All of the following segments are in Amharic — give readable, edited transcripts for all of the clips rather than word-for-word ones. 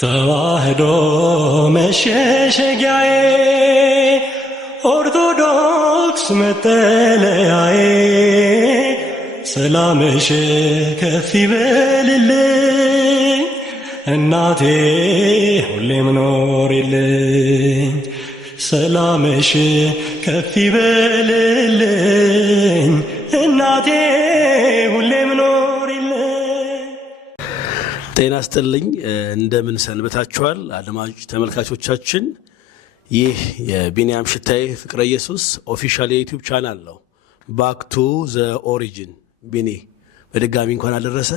ተዋህዶ መሸሸጊያዬ ኦርቶዶክስ መጠለያዬ ሰላምሽ ከፍ ይበልልኝ እናቴ ሁሌም ኖሪልኝ ሰላምሽ ከፍ ይበልልኝ እናቴ ሁሌም ኖሪልኝ። ጤና ይስጥልኝ። እንደምን ሰንብታችኋል አድማጭ ተመልካቾቻችን? ይህ የቢኒያም ሽታዬ ፍቅረ ኢየሱስ ኦፊሻል የዩቲዩብ ቻናል ነው። ባክ ቱ ዘ ኦሪጂን። ቢኒ በድጋሚ እንኳን አደረሰ።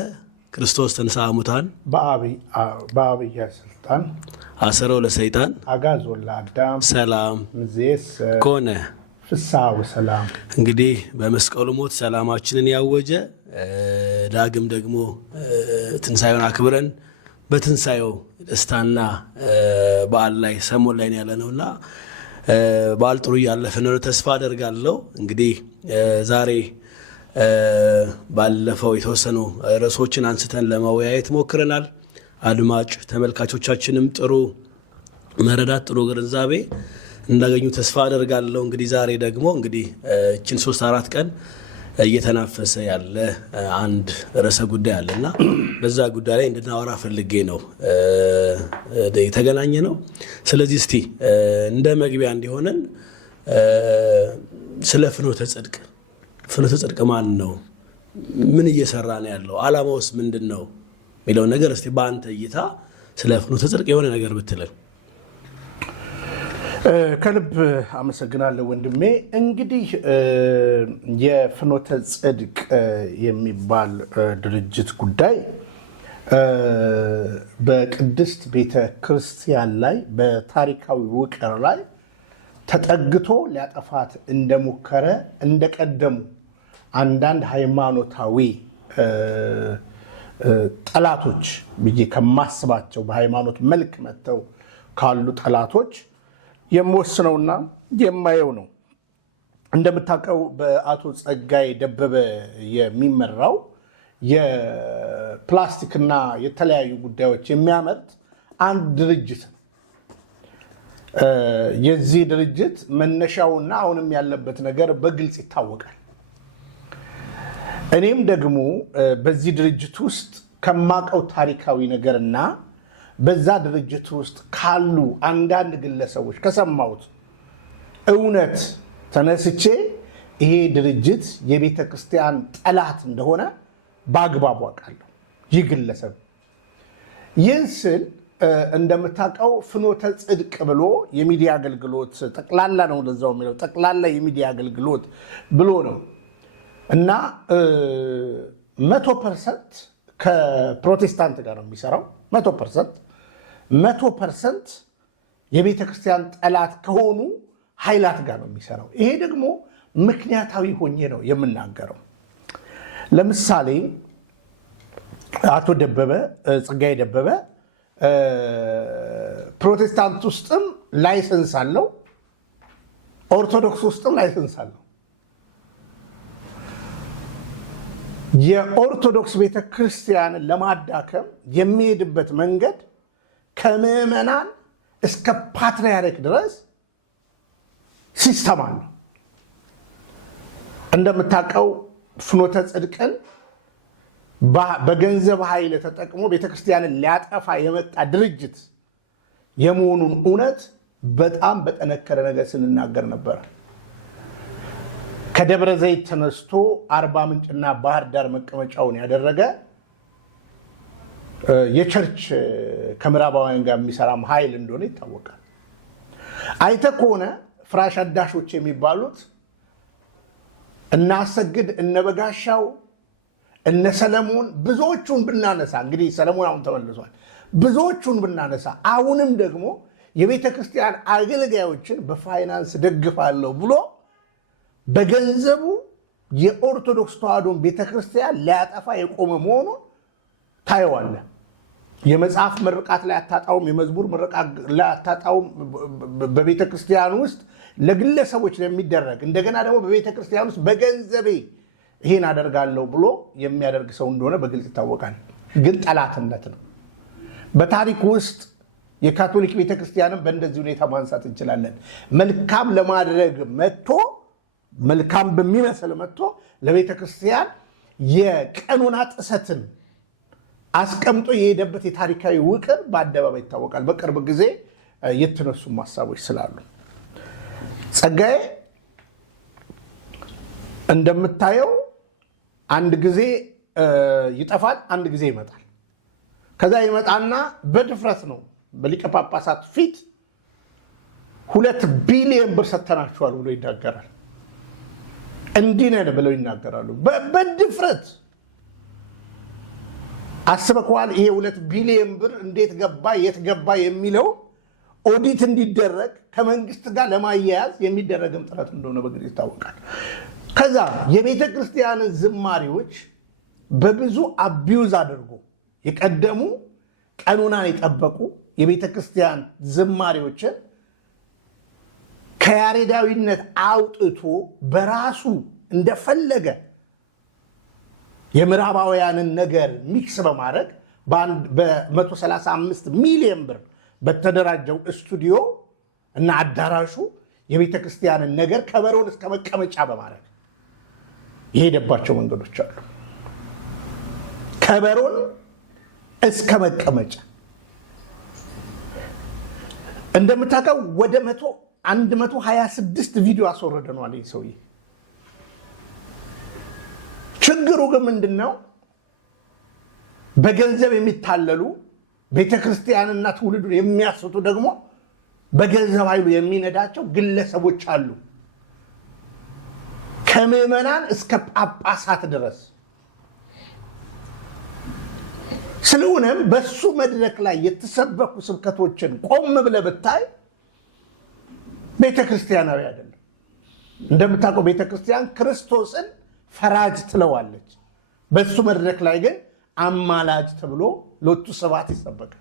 ክርስቶስ ተንሥአ እሙታን በዐቢይ ሥልጣን አሰረው ለሰይጣን አግዓዞ ለአዳም ሰላም እምይእዜሰ ኮነ ፍስሐ ወሰላም። እንግዲህ በመስቀሉ ሞት ሰላማችንን ያወጀ ዳግም ደግሞ ትንሣኤውን አክብረን በትንሣኤው ደስታና በዓል ላይ ሰሞን ላይ ያለ ነውና በዓል ጥሩ እያለፈ ነው ተስፋ አደርጋለሁ። እንግዲህ ዛሬ ባለፈው የተወሰኑ ርዕሶችን አንስተን ለመወያየት ሞክረናል። አድማጭ ተመልካቾቻችንም ጥሩ መረዳት ጥሩ ግንዛቤ እንዳገኙ ተስፋ አደርጋለሁ። እንግዲህ ዛሬ ደግሞ እችን 3-4 ቀን እየተናፈሰ ያለ አንድ ርዕሰ ጉዳይ አለና በዛ ጉዳይ ላይ እንድናወራ ፈልጌ ነው የተገናኘ ነው። ስለዚህ እስቲ እንደ መግቢያ እንዲሆነን ስለ ፍኖተ ጽድቅ ማን ነው? ምን እየሰራ ነው ያለው? ዓላማውስ ምንድን ነው የሚለው ነገር እስቲ በአንተ እይታ ስለ ፍኖተ ጽድቅ የሆነ ነገር ብትለን። ከልብ አመሰግናለሁ ወንድሜ። እንግዲህ የፍኖተ ጽድቅ የሚባል ድርጅት ጉዳይ በቅድስት ቤተ ክርስቲያን ላይ በታሪካዊ ውቅር ላይ ተጠግቶ ሊያጠፋት እንደሞከረ እንደቀደሙ አንዳንድ ሃይማኖታዊ ጠላቶች ብዬ ከማስባቸው በሃይማኖት መልክ መጥተው ካሉ ጠላቶች የምወስነውና የማየው ነው። እንደምታውቀው በአቶ ጸጋዬ ደበበ የሚመራው የፕላስቲክና የተለያዩ ጉዳዮች የሚያመርት አንድ ድርጅት ነው። የዚህ ድርጅት መነሻውና አሁንም ያለበት ነገር በግልጽ ይታወቃል። እኔም ደግሞ በዚህ ድርጅት ውስጥ ከማቀው ታሪካዊ ነገርና በዛ ድርጅት ውስጥ ካሉ አንዳንድ ግለሰቦች ከሰማሁት እውነት ተነስቼ ይሄ ድርጅት የቤተ ክርስቲያን ጠላት እንደሆነ በአግባቡ አውቃለሁ። ይህ ግለሰብ ይህን ስል እንደምታውቀው ፍኖተ ጽድቅ ብሎ የሚዲያ አገልግሎት ጠቅላላ ነው ለዛው የሚለው ጠቅላላ የሚዲያ አገልግሎት ብሎ ነው እና 100% ከፕሮቴስታንት ጋር ነው የሚሰራው። 100% የቤተ ክርስቲያን ጠላት ከሆኑ ኃይላት ጋር ነው የሚሰራው። ይሄ ደግሞ ምክንያታዊ ሆኜ ነው የምናገረው። ለምሳሌ አቶ ጸጋዬ ደበበ ፕሮቴስታንት ውስጥም ላይሰንስ አለው፣ ኦርቶዶክስ ውስጥም ላይሰንስ አለው። የኦርቶዶክስ ቤተክርስቲያንን ለማዳከም የሚሄድበት መንገድ ከምዕመናን እስከ ፓትርያርክ ድረስ ሲስተም አለው። እንደምታውቀው ፍኖተ ጽድቅን በገንዘብ ኃይል ተጠቅሞ ቤተክርስቲያንን ሊያጠፋ የመጣ ድርጅት የመሆኑን እውነት በጣም በጠነከረ ነገር ስንናገር ነበር። ከደብረ ዘይት ተነስቶ አርባ ምንጭና ባህር ዳር መቀመጫውን ያደረገ የቸርች ከምዕራባውያን ጋር የሚሰራም ኃይል እንደሆነ ይታወቃል። አይተህ ከሆነ ፍራሽ አዳሾች የሚባሉት እነ አሰግድ እነ በጋሻው እነ ሰለሞን ብዙዎቹን ብናነሳ እንግዲህ ሰለሞን አሁን ተመልሷል። ብዙዎቹን ብናነሳ አሁንም ደግሞ የቤተ ክርስቲያን አገልጋዮችን በፋይናንስ ደግፋለሁ ብሎ በገንዘቡ የኦርቶዶክስ ተዋሕዶን ቤተክርስቲያን ሊያጠፋ የቆመ መሆኑን ታየዋለህ። የመጽሐፍ ምርቃት ላይ አታጣውም፣ የመዝሙር ምርቃት ላይ አታጣውም። በቤተክርስቲያን ውስጥ ለግለሰቦች ለሚደረግ እንደገና ደግሞ በቤተክርስቲያን ውስጥ በገንዘቤ ይሄን አደርጋለሁ ብሎ የሚያደርግ ሰው እንደሆነ በግልጽ ይታወቃል። ግን ጠላትነት ነው። በታሪክ ውስጥ የካቶሊክ ቤተክርስቲያንን በእንደዚህ ሁኔታ ማንሳት እንችላለን። መልካም ለማድረግ መጥቶ መልካም በሚመስል መጥቶ ለቤተክርስቲያን የቀኖና ጥሰትን አስቀምጦ የሄደበት የታሪካዊ ውቅር በአደባባይ ይታወቃል። በቅርብ ጊዜ የተነሱ ሐሳቦች ስላሉ ጸጋዬ እንደምታየው አንድ ጊዜ ይጠፋል፣ አንድ ጊዜ ይመጣል። ከዛ ይመጣና በድፍረት ነው በሊቀ ጳጳሳት ፊት 2 ቢሊዮን ብር ሰጥተናቸዋል ብሎ ይናገራል። እንዲህ ነን ብለው ይናገራሉ በድፍረት። አስበከዋል? ይሄ 2 ቢሊዮን ብር እንዴት ገባ የት ገባ የሚለው ኦዲት እንዲደረግ ከመንግስት ጋር ለማያያዝ የሚደረግም ጥረት እንደሆነ በግልጽ ይታወቃል። ከዛ የቤተ ክርስቲያንን ዝማሬዎች በብዙ አቢዩዝ አድርጎ የቀደሙ ቀኖናን የጠበቁ የቤተ ክርስቲያን ዝማሬዎችን ከያሬዳዊነት አውጥቶ በራሱ እንደፈለገ የምዕራባውያንን ነገር ሚክስ በማድረግ በ135 ሚሊዮን ብር በተደራጀው ስቱዲዮ እና አዳራሹ የቤተ ክርስቲያንን ነገር ከበሮን እስከ መቀመጫ በማድረግ የሄደባቸው መንገዶች አሉ። ከበሮን እስከ መቀመጫ እንደምታውቀው ወደ 126 ቪዲዮ አስወረደ ነው አለኝ ሰውዬ። ችግሩ ግን ምንድነው? በገንዘብ የሚታለሉ ቤተክርስቲያንና ትውልዱን የሚያስቱ ደግሞ በገንዘብ ኃይሉ የሚነዳቸው ግለሰቦች አሉ፣ ከምዕመናን እስከ ጳጳሳት ድረስ። ስለሆነም በሱ መድረክ ላይ የተሰበኩ ስብከቶችን ቆም ብለህ ብታይ ቤተክርስቲያናዊ አይደለም። እንደምታውቀው ቤተክርስቲያን ክርስቶስን ፈራጅ ትለዋለች። በሱ መድረክ ላይ ግን አማላጅ ተብሎ ሎቱ ስብሐት ይሰበካል።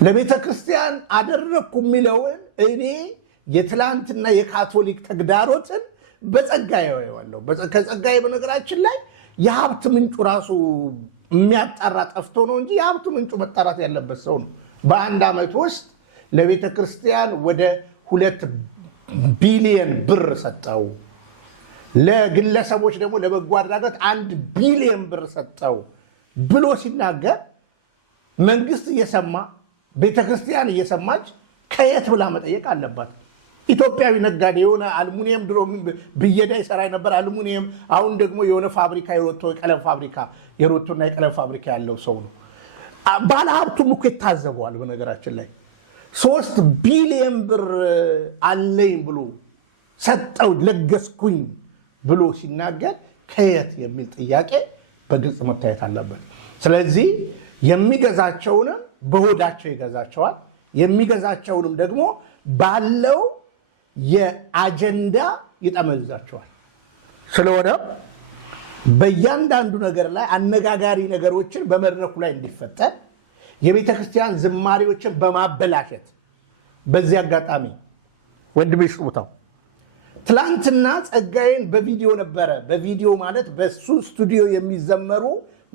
ለቤተ ክርስቲያን አደረግኩ የሚለውን እኔ የትላንትና የካቶሊክ ተግዳሮትን በጸጋዬ ያየዋለሁ። ከጸጋዬ በነገራችን ላይ የሀብት ምንጩ ራሱ የሚያጣራ ጠፍቶ ነው እንጂ የሀብት ምንጩ መጣራት ያለበት ሰው ነው። በአንድ ዓመት ውስጥ ለቤተ ክርስቲያን ወደ 2 ቢሊዮን ብር ሰጠው። ለግለሰቦች ደግሞ ለበጎ አድራጎት 1 ቢሊዮን ብር ሰጠው ብሎ ሲናገር መንግስት እየሰማ ቤተክርስቲያን እየሰማች ከየት ብላ መጠየቅ አለባት። ኢትዮጵያዊ ነጋዴ የሆነ አልሙኒየም ድሮ ብየዳ ይሰራ ነበር አልሙኒየም፣ አሁን ደግሞ የሆነ ፋብሪካ የሮቶ የቀለም ፋብሪካ የሮቶና የቀለም ፋብሪካ ያለው ሰው ነው። ባለሀብቱም እኮ ይታዘበዋል። በነገራችን ላይ 3 ቢሊዮን ብር አለኝ ብሎ ሰጠው ለገስኩኝ ብሎ ሲናገር ከየት የሚል ጥያቄ በግልጽ መታየት አለበት። ስለዚህ የሚገዛቸውንም በሆዳቸው ይገዛቸዋል፣ የሚገዛቸውንም ደግሞ ባለው የአጀንዳ ይጠመዝዛቸዋል። ስለሆነ በእያንዳንዱ ነገር ላይ አነጋጋሪ ነገሮችን በመድረኩ ላይ እንዲፈጠር የቤተ ክርስቲያን ዝማሬዎችን በማበላሸት በዚህ አጋጣሚ ወንድሜ ሽሩታው ትላንትና ጸጋዬን በቪዲዮ ነበረ። በቪዲዮ ማለት በሱ ስቱዲዮ የሚዘመሩ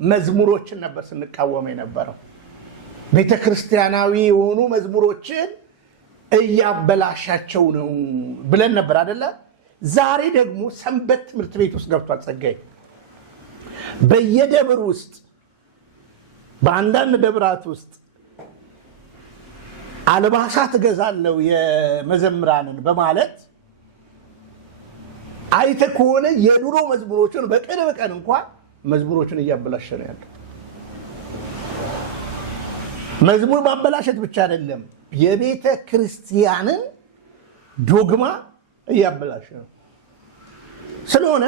መዝሙሮችን ነበር ስንቃወም የነበረው። ቤተክርስቲያናዊ የሆኑ መዝሙሮችን እያበላሻቸው ነው ብለን ነበር አይደለ? ዛሬ ደግሞ ሰንበት ትምህርት ቤት ውስጥ ገብቷል ጸጋዬ። በየደብር ውስጥ በአንዳንድ ደብራት ውስጥ አልባሳት እገዛለሁ የመዘምራንን በማለት አይተህ ከሆነ የድሮ መዝሙሮችን በቅርብ ቀን እንኳን መዝሙሮችን እያበላሸ ነው ያለው። መዝሙር ማበላሸት ብቻ አይደለም፣ የቤተ ክርስቲያንን ዶግማ እያበላሸ ነው። ስለሆነ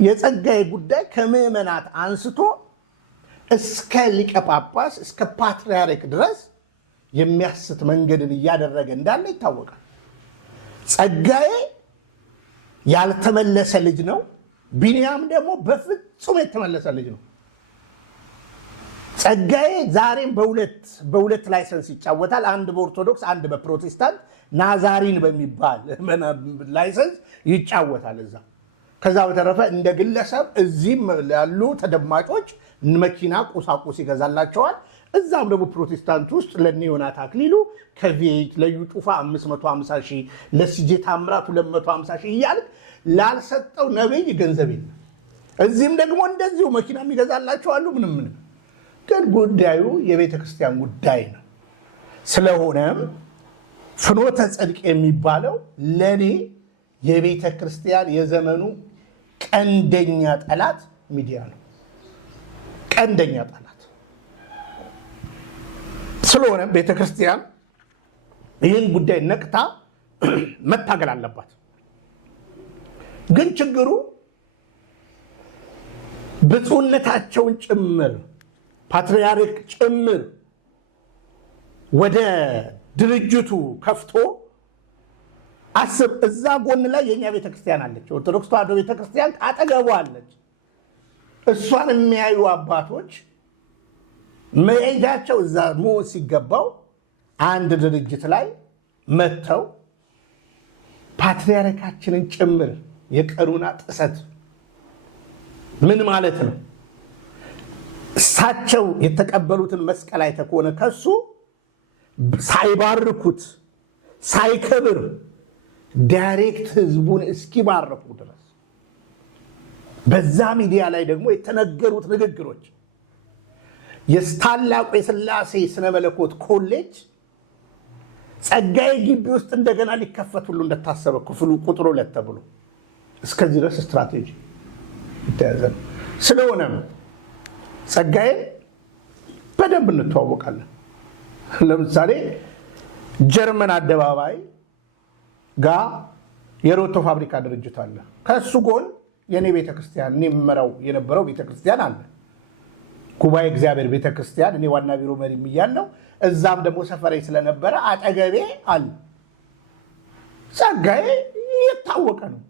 የጸጋዬ ጉዳይ ከምዕመናት አንስቶ እስከ ሊቀ ጳጳስ እስከ ፓትርያርክ ድረስ የሚያስት መንገድን እያደረገ እንዳለ ይታወቃል። ጸጋዬ ያልተመለሰ ልጅ ነው። ቢንያም ደግሞ በፍጹም የተመለሰ ልጅ ነው። ጸጋዬ ዛሬም በሁለት ላይሰንስ ይጫወታል። አንድ በኦርቶዶክስ አንድ በፕሮቴስታንት ናዛሪን በሚባል ላይሰንስ ይጫወታል እዛ። ከዛ በተረፈ እንደ ግለሰብ እዚህም ያሉ ተደማጮች መኪና ቁሳቁስ ይገዛላቸዋል። እዛም ደግሞ ፕሮቴስታንት ውስጥ ለእነ ዮናታ አክሊሉ ከቪኤት ለዩ ጩፋ 550 ሺህ ለሲጄ ታምራት 250 ሺህ እያልክ ላልሰጠው ነብይ ገንዘብ የለም። እዚህም ደግሞ እንደዚሁ መኪና የሚገዛላቸው አሉ። ምንም ግን ጉዳዩ የቤተ ክርስቲያን ጉዳይ ነው። ስለሆነም ፍኖተ ጽድቅ የሚባለው ለኔ የቤተ ክርስቲያን የዘመኑ ቀንደኛ ጠላት ሚዲያ ነው። ቀንደኛ ጠላት ስለሆነም ቤተ ክርስቲያን ይህን ጉዳይ ነቅታ መታገል አለባት። ግን ችግሩ ብፁዕነታቸውን ጭምር ፓትርያርክ ጭምር ወደ ድርጅቱ ከፍቶ አስብ። እዛ ጎን ላይ የኛ ቤተክርስቲያን አለች፣ ኦርቶዶክስ ተዋሕዶ ቤተክርስቲያን አጠገቡ አለች። እሷን የሚያዩ አባቶች መሄጃቸው እዛ መሆን ሲገባው አንድ ድርጅት ላይ መጥተው ፓትርያርካችንን ጭምር የቀኑና ጥሰት ምን ማለት ነው? እሳቸው የተቀበሉትን መስቀል አይተህ ከሆነ ከሱ ሳይባርኩት ሳይከብር ዳይሬክት ህዝቡን እስኪባርኩ ድረስ በዛ ሚዲያ ላይ ደግሞ የተነገሩት ንግግሮች የታላቁ የሥላሴ ስነ መለኮት ኮሌጅ ጸጋዬ ግቢ ውስጥ እንደገና ሊከፈት ሁሉ እንደታሰበ ክፍሉ ቁጥር 2 ተብሎ እስከዚህ ድረስ ስትራቴጂ ይተያዘ። ስለሆነም ጸጋዬ በደንብ እንተዋወቃለን። ለምሳሌ ጀርመን አደባባይ ጋር የሮቶ ፋብሪካ ድርጅት አለ። ከሱ ጎን የኔ ቤተክርስቲያን እኔ የምመራው የነበረው ቤተክርስቲያን አለ፣ ጉባኤ እግዚአብሔር ቤተክርስቲያን። እኔ ዋና ቢሮ መሪ እያለሁ እዛም ደግሞ ሰፈሬ ስለነበረ አጠገቤ አለ። ጸጋዬ የታወቀ ነው።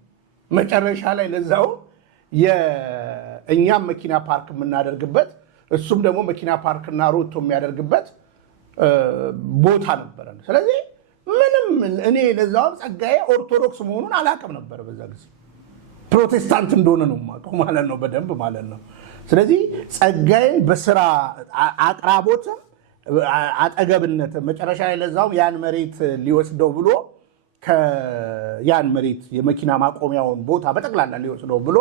መጨረሻ ላይ ለዛው የእኛም መኪና ፓርክ የምናደርግበት እሱም ደግሞ መኪና ፓርክና ሮቶ የሚያደርግበት ቦታ ነበረ። ስለዚህ ምንም እኔ ለዛውም ጸጋዬ ኦርቶዶክስ መሆኑን አላውቅም ነበር። በዛ ጊዜ ፕሮቴስታንት እንደሆነ ነው የማውቀው ማለት ነው፣ በደንብ ማለት ነው። ስለዚህ ጸጋዬን በስራ አቅራቦትም አጠገብነት መጨረሻ ላይ ለዛውም ያን መሬት ሊወስደው ብሎ ያን መሬት የመኪና ማቆሚያውን ቦታ በጠቅላላ ሊወስደው ብሎ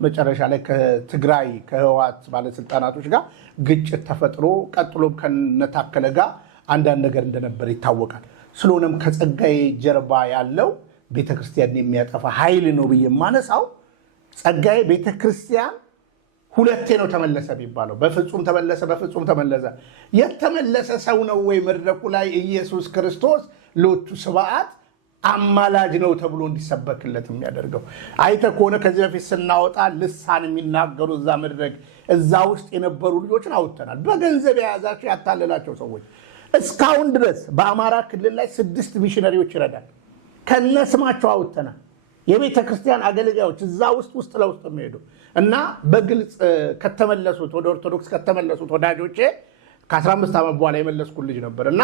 መጨረሻ ላይ ከትግራይ ከህወሓት ባለስልጣናቶች ጋር ግጭት ተፈጥሮ ቀጥሎም ከነታከለ ጋር አንዳንድ ነገር እንደነበር ይታወቃል። ስለሆነም ከጸጋዬ ጀርባ ያለው ቤተክርስቲያን የሚያጠፋ ኃይል ነው ብዬ የማነሳው ጸጋዬ ቤተክርስቲያን ሁለቴ ነው ተመለሰ የሚባለው። በፍጹም ተመለሰ፣ በፍጹም ተመለሰ። የተመለሰ ሰው ነው ወይ መድረኩ ላይ ኢየሱስ ክርስቶስ ሎቱ ስብሐት አማላጅ ነው ተብሎ እንዲሰበክለት የሚያደርገው? አይተህ ከሆነ ከዚህ በፊት ስናወጣ ልሳን የሚናገሩ እዛ መድረክ እዛ ውስጥ የነበሩ ልጆችን አውጥተናል። በገንዘብ የያዛቸው ያታለላቸው ሰዎች እስካሁን ድረስ በአማራ ክልል ላይ 6 ሚሽነሪዎች ይረዳል። ከነስማቸው አውጥተናል። የቤተ ክርስቲያን አገልጋዮች እዛ ውስጥ ለውስጥ የሚሄዱ እና በግልጽ ከተመለሱት ወደ ኦርቶዶክስ ከተመለሱት ወዳጆቼ ከ15 ዓመት በኋላ የመለስኩት ልጅ ነበር እና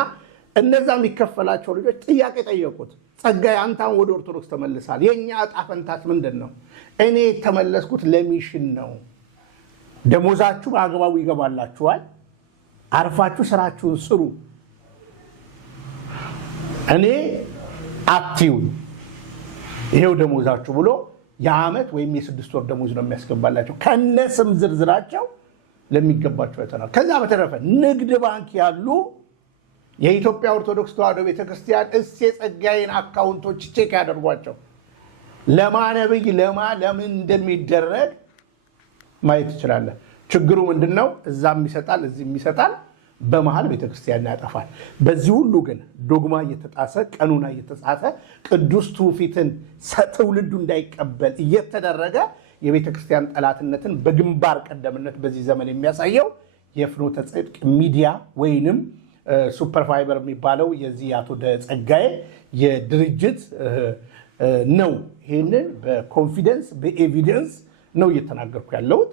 እነዛ የሚከፈላቸው ልጆች ጥያቄ ጠየቁት። ጸጋዬ አንተን ወደ ኦርቶዶክስ ተመልሳል፣ የኛ ዕጣ ፈንታስ ምንድን ነው? እኔ የተመለስኩት ለሚሽን ነው። ደሞዛችሁ በአግባቡ ይገባላችኋል፣ አርፋችሁ ስራችሁን ስሩ፣ እኔ አትዩን፣ ይሄው ደሞዛችሁ ብሎ የዓመት ወይም የ6 ወር ደሞዝ ነው የሚያስገባላቸው ከነስም ዝርዝራቸው ለሚገባቸው አይተናል። ከዛ በተረፈ ንግድ ባንክ ያሉ የኢትዮጵያ ኦርቶዶክስ ተዋሕዶ ቤተክርስቲያን የጸጋዬን አካውንቶች ቼክ ያደርጓቸው። ለማነብይ ለምን እንደሚደረግ ማየት ትችላለህ። ችግሩ ምንድነው? እዛም ይሰጣል፣ እዚህም ይሰጣል፣ በመሃል ቤተክርስቲያን ያጠፋል። በዚህ ሁሉ ግን ዶግማ እየተጣሰ ቀኑና እየተጻፈ ቅዱስ ትውፊትን ትውልዱ እንዳይቀበል እየተደረገ የቤተክርስቲያን ጠላትነትን በግንባር ቀደምነት በዚህ ዘመን የሚያሳየው የፍኖተ ጽድቅ ሚዲያ ወይንም ሱፐርፋይበር የሚባለው የዚህ አቶ ጸጋዬ የድርጅት ነው። ይህንን በኮንፊደንስ በኤቪደንስ ነው እየተናገርኩ ያለሁት።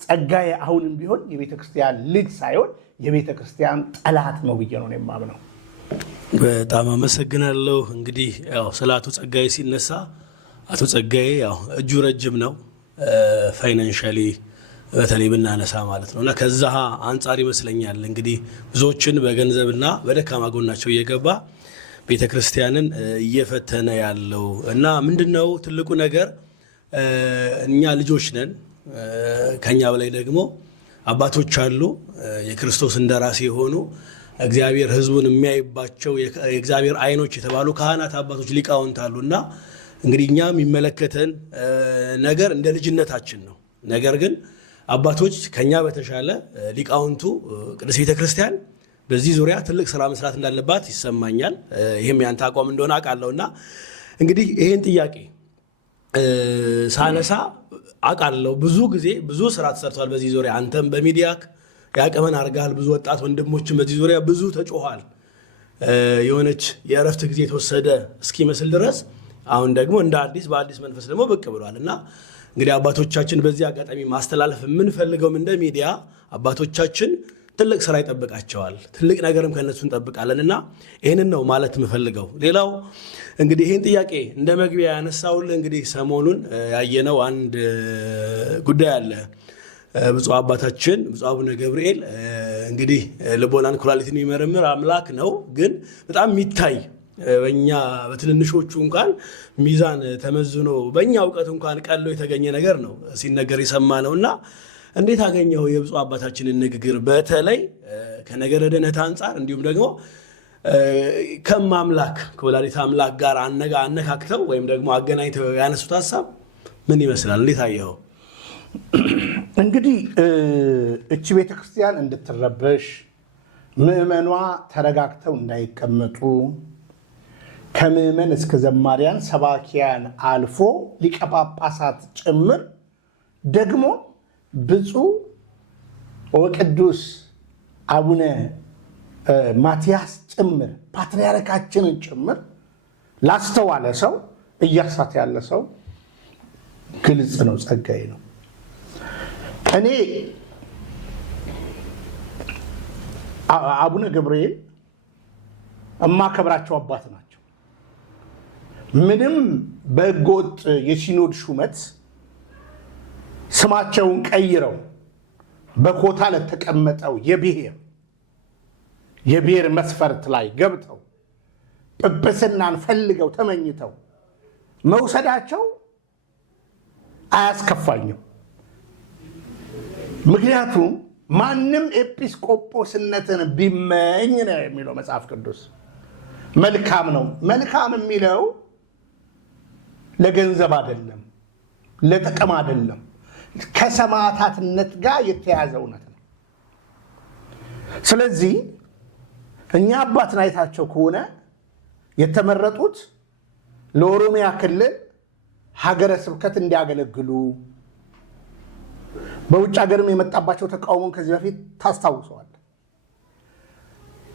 ጸጋዬ አሁንም ቢሆን የቤተክርስቲያን ልጅ ሳይሆን የቤተክርስቲያን ጠላት ነው ብዬ ነው የማምነው። በጣም አመሰግናለሁ። እንግዲህ ያው ስለ አቶ ጸጋዬ ሲነሳ አቶ ጸጋዬ ያው እጁ ረጅም ነው። ፋይናንሻሊ በተለይ ብናነሳ ማለት ነውና ከዛ አንጻር ይመስለኛል እንግዲህ ብዙዎችን በገንዘብና በደካማ ጎናቸው እየገባ ቤተክርስቲያንን እየፈተነ ያለው እና ምንድነው ትልቁ ነገር እኛ ልጆች ነን። ከኛ በላይ ደግሞ አባቶች አሉ፣ የክርስቶስ እንደራሴ የሆኑ እግዚአብሔር ሕዝቡን የሚያይባቸው የእግዚአብሔር አይኖች የተባሉ ካህናት አባቶች ሊቃውንት አሉና እንግዲህ እኛ የሚመለከተን ነገር እንደ ልጅነታችን ነው። ነገር ግን አባቶች ከኛ በተሻለ ሊቃውንቱ ቅድስት ቤተክርስቲያን በዚህ ዙሪያ ትልቅ ስራ መስራት እንዳለባት ይሰማኛል። ይህም ያንተ አቋም እንደሆነ አውቃለሁና እንግዲህ ይህን ጥያቄ ሳነሳ አውቃለሁ ብዙ ጊዜ ብዙ ስራ ተሰርቷል በዚህ ዙሪያ። አንተም በሚዲያ ያቀመን አድርጋል። ብዙ ወጣት ወንድሞችን በዚህ ዙሪያ ብዙ ተጮኋል። የሆነች የእረፍት ጊዜ የተወሰደ እስኪመስል ድረስ አሁን ደግሞ እንደ አዲስ በአዲስ መንፈስ ደግሞ ብቅ ብሏል እና እንግዲህ አባቶቻችን በዚህ አጋጣሚ ማስተላለፍ የምንፈልገውም እንደ ሚዲያ አባቶቻችን ትልቅ ስራ ይጠብቃቸዋል። ትልቅ ነገርም ከነሱ እንጠብቃለን እና ይህንን ነው ማለት የምፈልገው። ሌላው እንግዲህ ይህን ጥያቄ እንደ መግቢያ ያነሳውልህ እንግዲህ ሰሞኑን ያየነው አንድ ጉዳይ አለ። ብፁዕ አባታችን ብፁዕ አቡነ ገብርኤል እንግዲህ ልቦናን ኩላሊትን የሚመረምር አምላክ ነው፣ ግን በጣም የሚታይ በእኛ በትንንሾቹ እንኳን ሚዛን ተመዝኖ በእኛ እውቀት እንኳን ቀሎ የተገኘ ነገር ነው ሲነገር የሰማ ነው እና እንዴት አገኘው የብፁዕ አባታችንን ንግግር በተለይ ከነገረ ድኅነት አንጻር እንዲሁም ደግሞ ከማምላክ ከወላዲተ አምላክ ጋር አነካክተው ወይም ደግሞ አገናኝተው ያነሱት ሀሳብ ምን ይመስላል? እንዴት አየኸው? እንግዲህ እቺ ቤተክርስቲያን እንድትረበሽ ምዕመኗ ተረጋግተው እንዳይቀመጡ ከምዕመን እስከ ዘማሪያን ሰባኪያን አልፎ ሊቀ ጳጳሳት ጭምር ደግሞ ብፁዕ ወቅዱስ አቡነ ማትያስ ጭምር ፓትርያርካችንን ጭምር ላስተዋለ ሰው እያሳት ያለ ሰው ግልጽ ነው። ጸጋዬ ነው። እኔ አቡነ ገብርኤል እማከብራቸው አባት ናቸው። ምንም በሕገወጥ የሲኖድ ሹመት ስማቸውን ቀይረው በኮታ ለተቀመጠው የብሔር መስፈርት ላይ ገብተው ጵጵስናን ፈልገው ተመኝተው መውሰዳቸው አያስከፋኝም። ምክንያቱም ማንም ኤጲስቆጶስነትን ቢመኝ ነው የሚለው መጽሐፍ ቅዱስ። መልካም ነው። መልካም የሚለው ለገንዘብ አይደለም፣ ለጥቅም አይደለም፣ ከሰማዕታትነት ጋር የተያዘ እውነት ነው። ስለዚህ እኛ አባትን አይታቸው ከሆነ የተመረጡት ለኦሮሚያ ክልል ሀገረ ስብከት እንዲያገለግሉ በውጭ ሀገርም የመጣባቸው ተቃውሞን ከዚህ በፊት ታስታውሰዋል።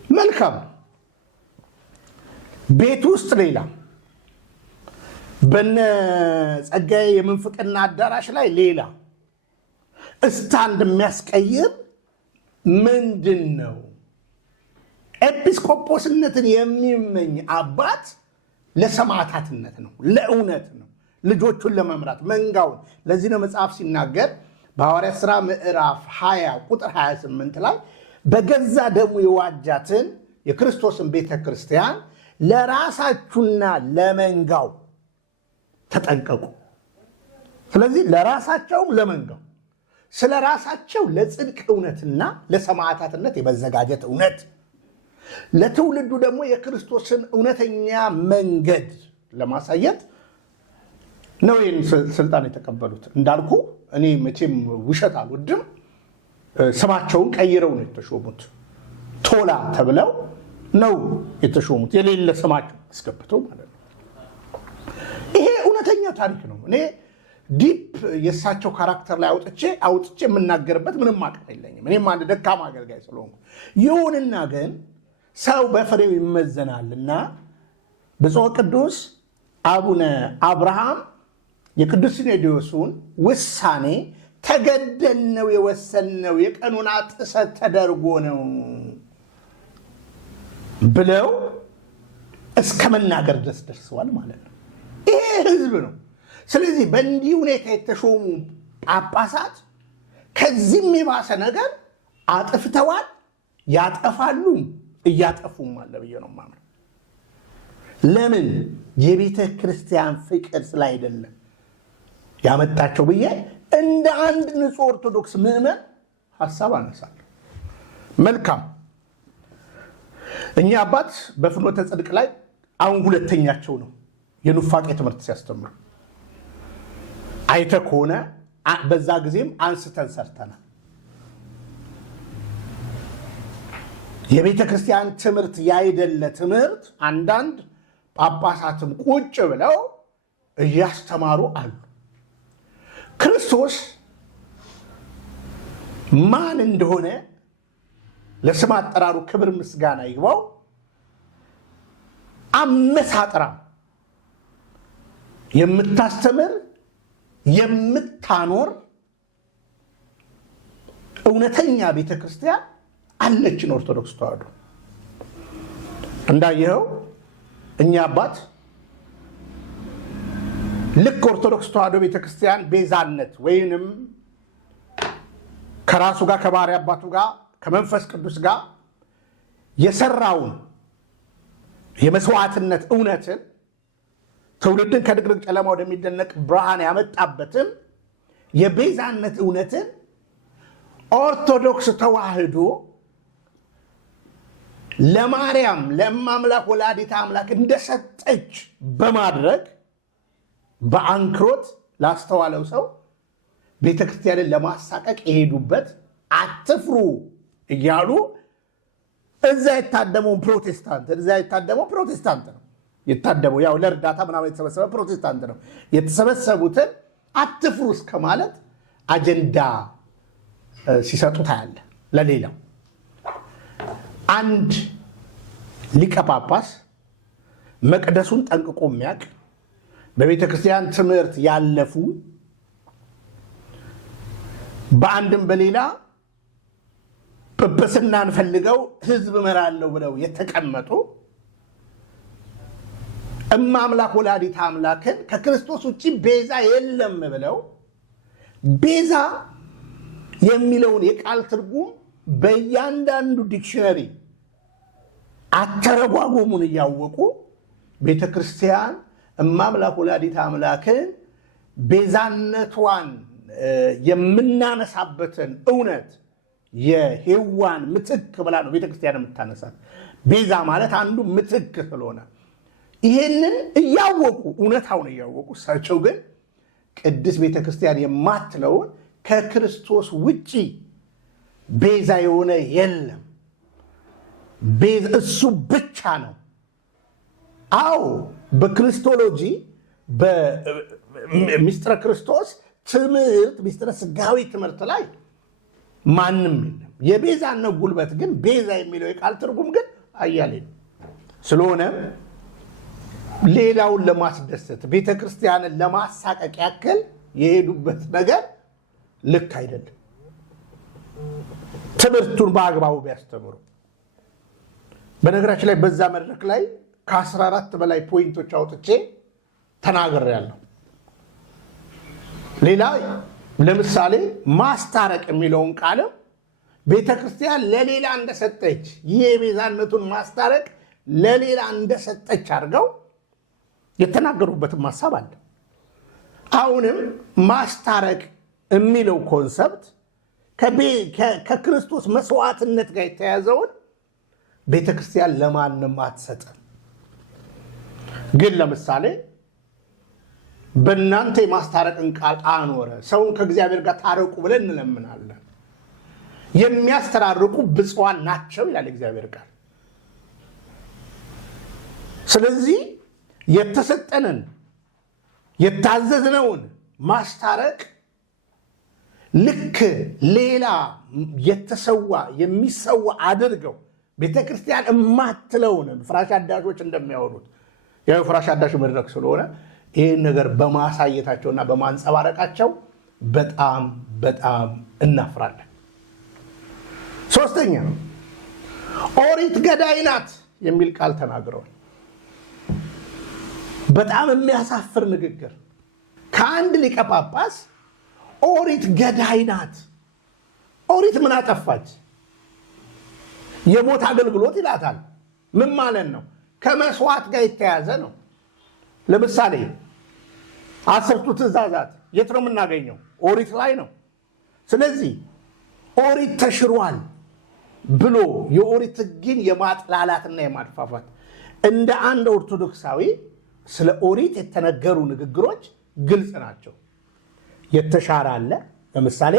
መልካም ቤት ውስጥ ሌላ በነ ጸጋዬ የምንፍቅና አዳራሽ ላይ ሌላ እስታንድ የሚያስቀይር ምንድን ነው? ኤጲስቆጶስነትን የሚመኝ አባት ለሰማዕታትነት ነው፣ ለእውነት ነው፣ ልጆቹን ለመምራት መንጋውን። ለዚህ ነው መጽሐፍ ሲናገር በሐዋርያት ሥራ ምዕራፍ 20 ቁጥር 28 ላይ በገዛ ደሙ የዋጃትን የክርስቶስን ቤተ ክርስቲያን ለራሳችሁና ለመንጋው ተጠንቀቁ። ስለዚህ ለራሳቸውም ለመንጋው ስለ ራሳቸው ለጽድቅ እውነትና ለሰማዕታትነት የመዘጋጀት እውነት፣ ለትውልዱ ደግሞ የክርስቶስን እውነተኛ መንገድ ለማሳየት ነው ይህን ስልጣን የተቀበሉት። እንዳልኩ እኔ መቼም ውሸት አልወድም። ስማቸውን ቀይረው ነው የተሾሙት። ቶላ ተብለው ነው የተሾሙት፣ የሌለ ስማቸው አስገብተው ማለት ነው። ይሄ እውነተኛ ታሪክ ነው። እኔ ዲፕ የእሳቸው ካራክተር ላይ አውጥቼ የምናገርበት ምንም አቅም የለኝም። እኔም አንድ ደካማ አገልጋይ ስለሆንኩ። ይሁንና ግን ሰው በፍሬው ይመዘናልና ብፁዕ ቅዱስ አቡነ አብርሃም የቅዱስ ሲኖዶሱን ውሳኔ ተገደን ነው የወሰንነው፣ የቀኑና ጥሰት ተደርጎ ነው ብለው እስከ መናገር ድረስ ደርሰዋል ማለት ነው። ይሄ ህዝብ ነው። ስለዚህ በእንዲህ ሁኔታ የተሾሙ ጳጳሳት ከዚህም የባሰ ነገር አጥፍተዋል፣ ያጠፋሉ፣ እያጠፉም አለ ብዬ ነው የማምነው። ለምን? የቤተ ክርስቲያን ፍቅር ስላይደለም ያመጣቸው ብዬ እንደ አንድ ንጹህ ኦርቶዶክስ ምዕመን ሐሳብ አነሳለሁ። መልካም። እኛ አባት በፍኖተ ጽድቅ ላይ አሁን ሁለተኛቸው ነው የኑፋቄ ትምህርት ሲያስተምሩ አይተህ ከሆነ በዛ ጊዜም አንስተን ሰርተናል። የቤተ ክርስቲያን ትምህርት ያይደለ ትምህርት አንዳንድ ጳጳሳትም ቁጭ ብለው እያስተማሩ አሉ። ክርስቶስ ማን እንደሆነ ለስም አጠራሩ ክብር ምስጋና ይግባው አመሳጥራ የምታስተምር የምታኖር እውነተኛ ቤተ ክርስቲያን አለችን ኦርቶዶክስ ተዋሕዶ። እንዳየኸው እኛ አባት ልክ ኦርቶዶክስ ተዋሕዶ ቤተ ክርስቲያን ቤዛነት ወይንም ከራሱ ጋር ከባሕርይ አባቱ ጋር ከመንፈስ ቅዱስ ጋር የሰራውን የመስዋዕትነት እውነትን ትውልድን ከድቅድቅ ጨለማ ወደሚደነቅ ብርሃን ያመጣበትን የቤዛነት እውነትን ኦርቶዶክስ ተዋሕዶ ለማርያም ለእማምላክ ወላዲተ አምላክ እንደሰጠች በማድረግ በአንክሮት ላስተዋለው ሰው ቤተክርስቲያንን ለማሳቀቅ የሄዱበት አትፍሩ እያሉ እዛ የታደመው ፕሮቴስታንት ነው የታደመው፣ ያው ለእርዳታ ምናምን የተሰበሰበ ፕሮቴስታንት ነው። የተሰበሰቡትን አትፍሩ እስከ ማለት አጀንዳ ሲሰጡ ታያለ። ለሌላው አንድ ሊቀ ጳጳስ መቅደሱን ጠንቅቆ የሚያውቅ በቤተ ክርስቲያን ትምህርት ያለፉ በአንድም በሌላ ጵጵስናን ፈልገው ሕዝብ እመራለሁ ብለው የተቀመጡ እማምላክ ወላዲተ አምላክን ከክርስቶስ ውጭ ቤዛ የለም ብለው ቤዛ የሚለውን የቃል ትርጉም በእያንዳንዱ ዲክሽነሪ አተረጓጎሙን እያወቁ ቤተ ክርስቲያን እማምላክ ወላዲተ አምላክን ቤዛነቷን የምናነሳበትን እውነት የሔዋን ምትክ ብላ ነው ቤተ ክርስቲያን የምታነሳት። ቤዛ ማለት አንዱ ምትክ ስለሆነ ይሄንን እያወቁ እውነታውን እያወቁ እሳቸው ግን ቅድስት ቤተ ክርስቲያን የማትለውን ከክርስቶስ ውጪ ቤዛ የሆነ የለም፣ እሱ ብቻ ነው። አዎ በክርስቶሎጂ በሚስጥረ ክርስቶስ ትምህርት ሚስጥረ ስጋዊ ትምህርት ላይ ማንም የለም። የቤዛነት ጉልበት ግን ቤዛ የሚለው የቃል ትርጉም ግን አያሌ ነው። ስለሆነ ሌላውን ለማስደሰት ቤተ ክርስቲያንን ለማሳቀቅ ያክል የሄዱበት ነገር ልክ አይደለም። ትምህርቱን በአግባቡ ቢያስተምሩ። በነገራችን ላይ በዛ መድረክ ላይ ከ14 በላይ ፖይንቶች አውጥቼ ተናግሬያለሁ። ሌላ ለምሳሌ ማስታረቅ የሚለውን ቃልም ቤተ ክርስቲያን ለሌላ እንደሰጠች ይህ የቤዛነቱን ማስታረቅ ለሌላ እንደሰጠች አድርገው የተናገሩበትም ሀሳብ አለ። አሁንም ማስታረቅ የሚለው ኮንሰፕት ከክርስቶስ መስዋዕትነት ጋር የተያዘውን ቤተ ክርስቲያን ለማንም አትሰጥም። ግን ለምሳሌ በእናንተ የማስታረቅን ቃል አኖረ፣ ሰውን ከእግዚአብሔር ጋር ታረቁ ብለን እንለምናለን። የሚያስተራርቁ ብፁዓን ናቸው ይላል እግዚአብሔር ቃል። ስለዚህ የተሰጠንን የታዘዝነውን ማስታረቅ ልክ ሌላ የሚሰዋ አድርገው ቤተክርስቲያን እማትለውን ፍራሽ አዳሾች እንደሚያወሩት ያው ፍራሽ አዳሽ መድረክ ስለሆነ ይህን ነገር በማሳየታቸውና በማንጸባረቃቸው በጣም በጣም እናፍራለን። ሶስተኛ ኦሪት ገዳይ ናት የሚል ቃል ተናግረዋል። በጣም የሚያሳፍር ንግግር ከአንድ ሊቀ ጳጳስ ኦሪት ገዳይ ናት ኦሪት ምን አጠፋች? የሞት አገልግሎት ይላታል። ምን ማለት ነው? ከመስዋዕት ጋር የተያዘ ነው። ለምሳሌ 10ቱ ትእዛዛት የት ነው የምናገኘው? ኦሪት ላይ ነው። ስለዚህ ኦሪት ተሽሯል ብሎ የኦሪት ሕግን የማጥላላትና የማድፋፋት እንደ አንድ ኦርቶዶክሳዊ ስለ ኦሪት የተነገሩ ንግግሮች ግልጽ ናቸው። የተሻረ አለ። ለምሳሌ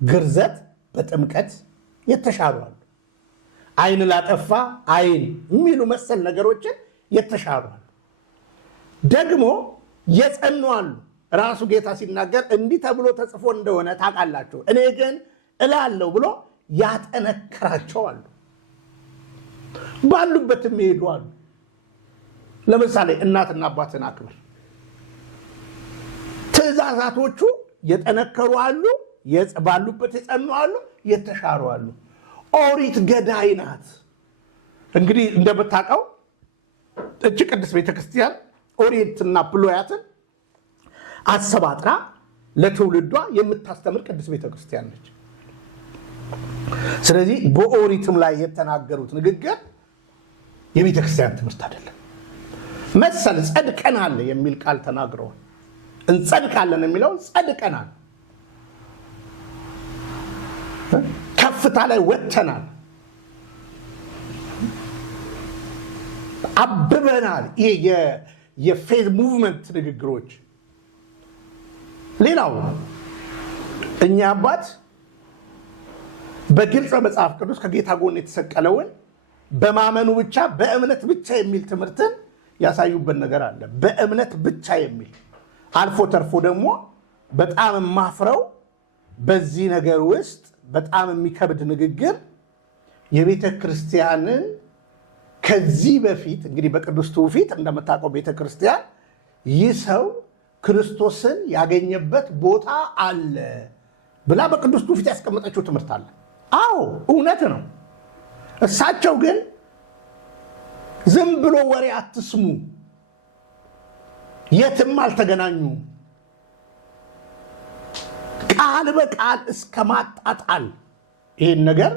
ግርዘት በጥምቀት የተሻሩ አሉ። ዓይን ላጠፋ ዓይን የሚሉ መሰል ነገሮችን የተሻሩ አሉ። ደግሞ የጸኑ አሉ። ራሱ ጌታ ሲናገር እንዲህ ተብሎ ተጽፎ እንደሆነ ታውቃላችሁ፣ እኔ ግን እላለሁ ብሎ ያጠነክራቸው አሉ። ባሉበትም ይሄዱ አሉ። ለምሳሌ እናትና አባትን አክብር። ትእዛዛቶቹ የጠነከሩ አሉ፣ ባሉበት የጸኑ አሉ፣ የተሻሩ አሉ። ኦሪት ገዳይ ናት። እንግዲህ እንደምታውቀው እጅ ቅድስት ቤተክርስቲያን ኦሪትና ብሉያትን አሰባጥራ ለትውልዷ የምታስተምር ቅድስት ቤተክርስቲያን ነች። ስለዚህ በኦሪትም ላይ የተናገሩት ንግግር የቤተክርስቲያን ትምህርት አይደለም። መሰል ጸድቀናል የሚል ቃል ተናግረዋል። እንጸድቃለን የሚለውን ጸድቀናል፣ ከፍታ ላይ ወጥተናል፣ አብበናል። ይሄ የፌዝ ሙቭመንት ንግግሮች። ሌላው እኛ አባት በግልጽ መጽሐፍ ቅዱስ ከጌታ ጎን የተሰቀለውን በማመኑ ብቻ በእምነት ብቻ የሚል ትምህርትን ያሳዩበት ነገር አለ። በእምነት ብቻ የሚል አልፎ ተርፎ ደግሞ በጣም የማፍረው በዚህ ነገር ውስጥ በጣም የሚከብድ ንግግር የቤተ ክርስቲያንን ከዚህ በፊት እንግዲህ በቅዱስ ትውፊት እንደምታውቀው ቤተ ክርስቲያን ይህ ሰው ክርስቶስን ያገኘበት ቦታ አለ ብላ በቅዱስ ትውፊት ያስቀመጠችው ትምህርት አለ። አዎ እውነት ነው። እሳቸው ግን ዝም ብሎ ወሬ አትስሙ፣ የትም አልተገናኙ፣ ቃል በቃል እስከ ማጣጣል ይህን ነገር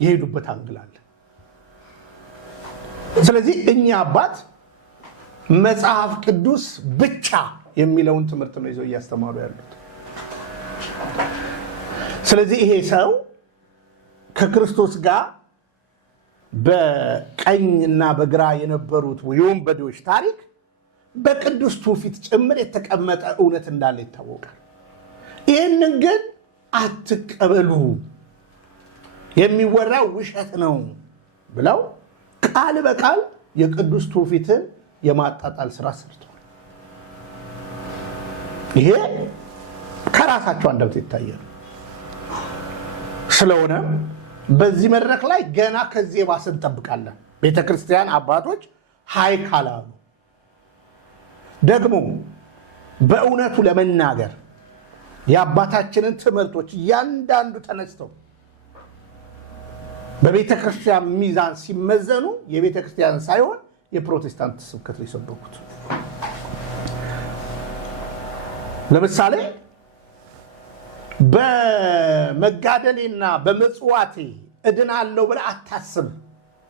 የሄዱበት አንግላል። ስለዚህ እኛ አባት መጽሐፍ ቅዱስ ብቻ የሚለውን ትምህርት ነው ይዘው እያስተማሩ ያሉት። ስለዚህ ይሄ ሰው ከክርስቶስ ጋር በቀኝና በግራ የነበሩት የወንበዴዎች ታሪክ በቅዱስ ትውፊት ጭምር የተቀመጠ እውነት እንዳለ ይታወቃል። ይህንን ግን አትቀበሉ፣ የሚወራው ውሸት ነው ብለው ቃል በቃል የቅዱስ ትውፊትን የማጣጣል ስራ ሰርተዋል። ይሄ ከራሳቸው አንደበት ይታያል። ስለሆነ በዚህ መድረክ ላይ ገና ከዚህ የባሰ እንጠብቃለን። ቤተክርስቲያን አባቶች ሃይ ካላሉ ደግሞ በእውነቱ ለመናገር የአባታችንን ትምህርቶች እያንዳንዱ ተነስተው በቤተክርስቲያን ሚዛን ሲመዘኑ የቤተክርስቲያን ሳይሆን የፕሮቴስታንት ስብከት ላይ ሰበኩት። ለምሳሌ በመጋደሌና በመጽዋቴ እድናለሁ ብለህ አታስብ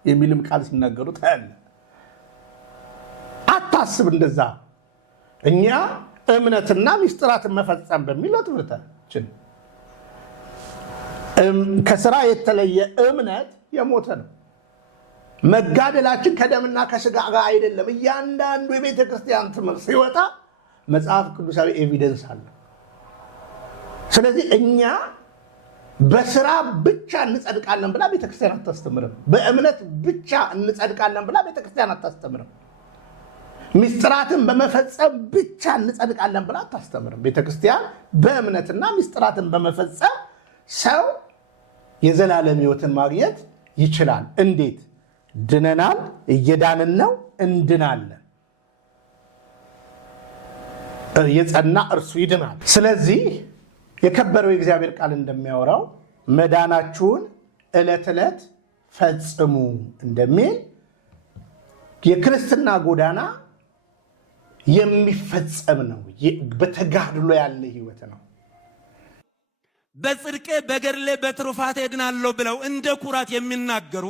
የሚልም ቃል ሲናገሩ ታያለህ። አታስብ እንደዛ። እኛ እምነትና ምስጢራትን መፈጸም በሚለው ትምህርታችን ከስራ የተለየ እምነት የሞተ ነው። መጋደላችን ከደምና ከስጋ ጋር አይደለም። እያንዳንዱ የቤተ ክርስቲያን ትምህርት ሲወጣ መጽሐፍ ቅዱሳዊ ኤቪደንስ አለ። ስለዚህ እኛ በስራ ብቻ እንጸድቃለን ብላ ቤተክርስቲያን አታስተምርም። በእምነት ብቻ እንጸድቃለን ብላ ቤተክርስቲያን አታስተምርም። ምስጢራትን በመፈጸም ብቻ እንጸድቃለን ብላ አታስተምርም። ቤተክርስቲያን በእምነትና ምስጢራትን በመፈጸም ሰው የዘላለም ሕይወትን ማግኘት ይችላል። እንዴት? ድነናል፣ እየዳንን ነው፣ እንድናለን። የጸና እርሱ ይድናል። ስለዚህ የከበረው የእግዚአብሔር ቃል እንደሚያወራው መዳናችሁን ዕለት ዕለት ፈጽሙ እንደሚል የክርስትና ጎዳና የሚፈጸም ነው። በተጋድሎ ያለ ሕይወት ነው። በጽድቄ በገድሌ በትሩፋቴ እድናለሁ ብለው እንደ ኩራት የሚናገሩ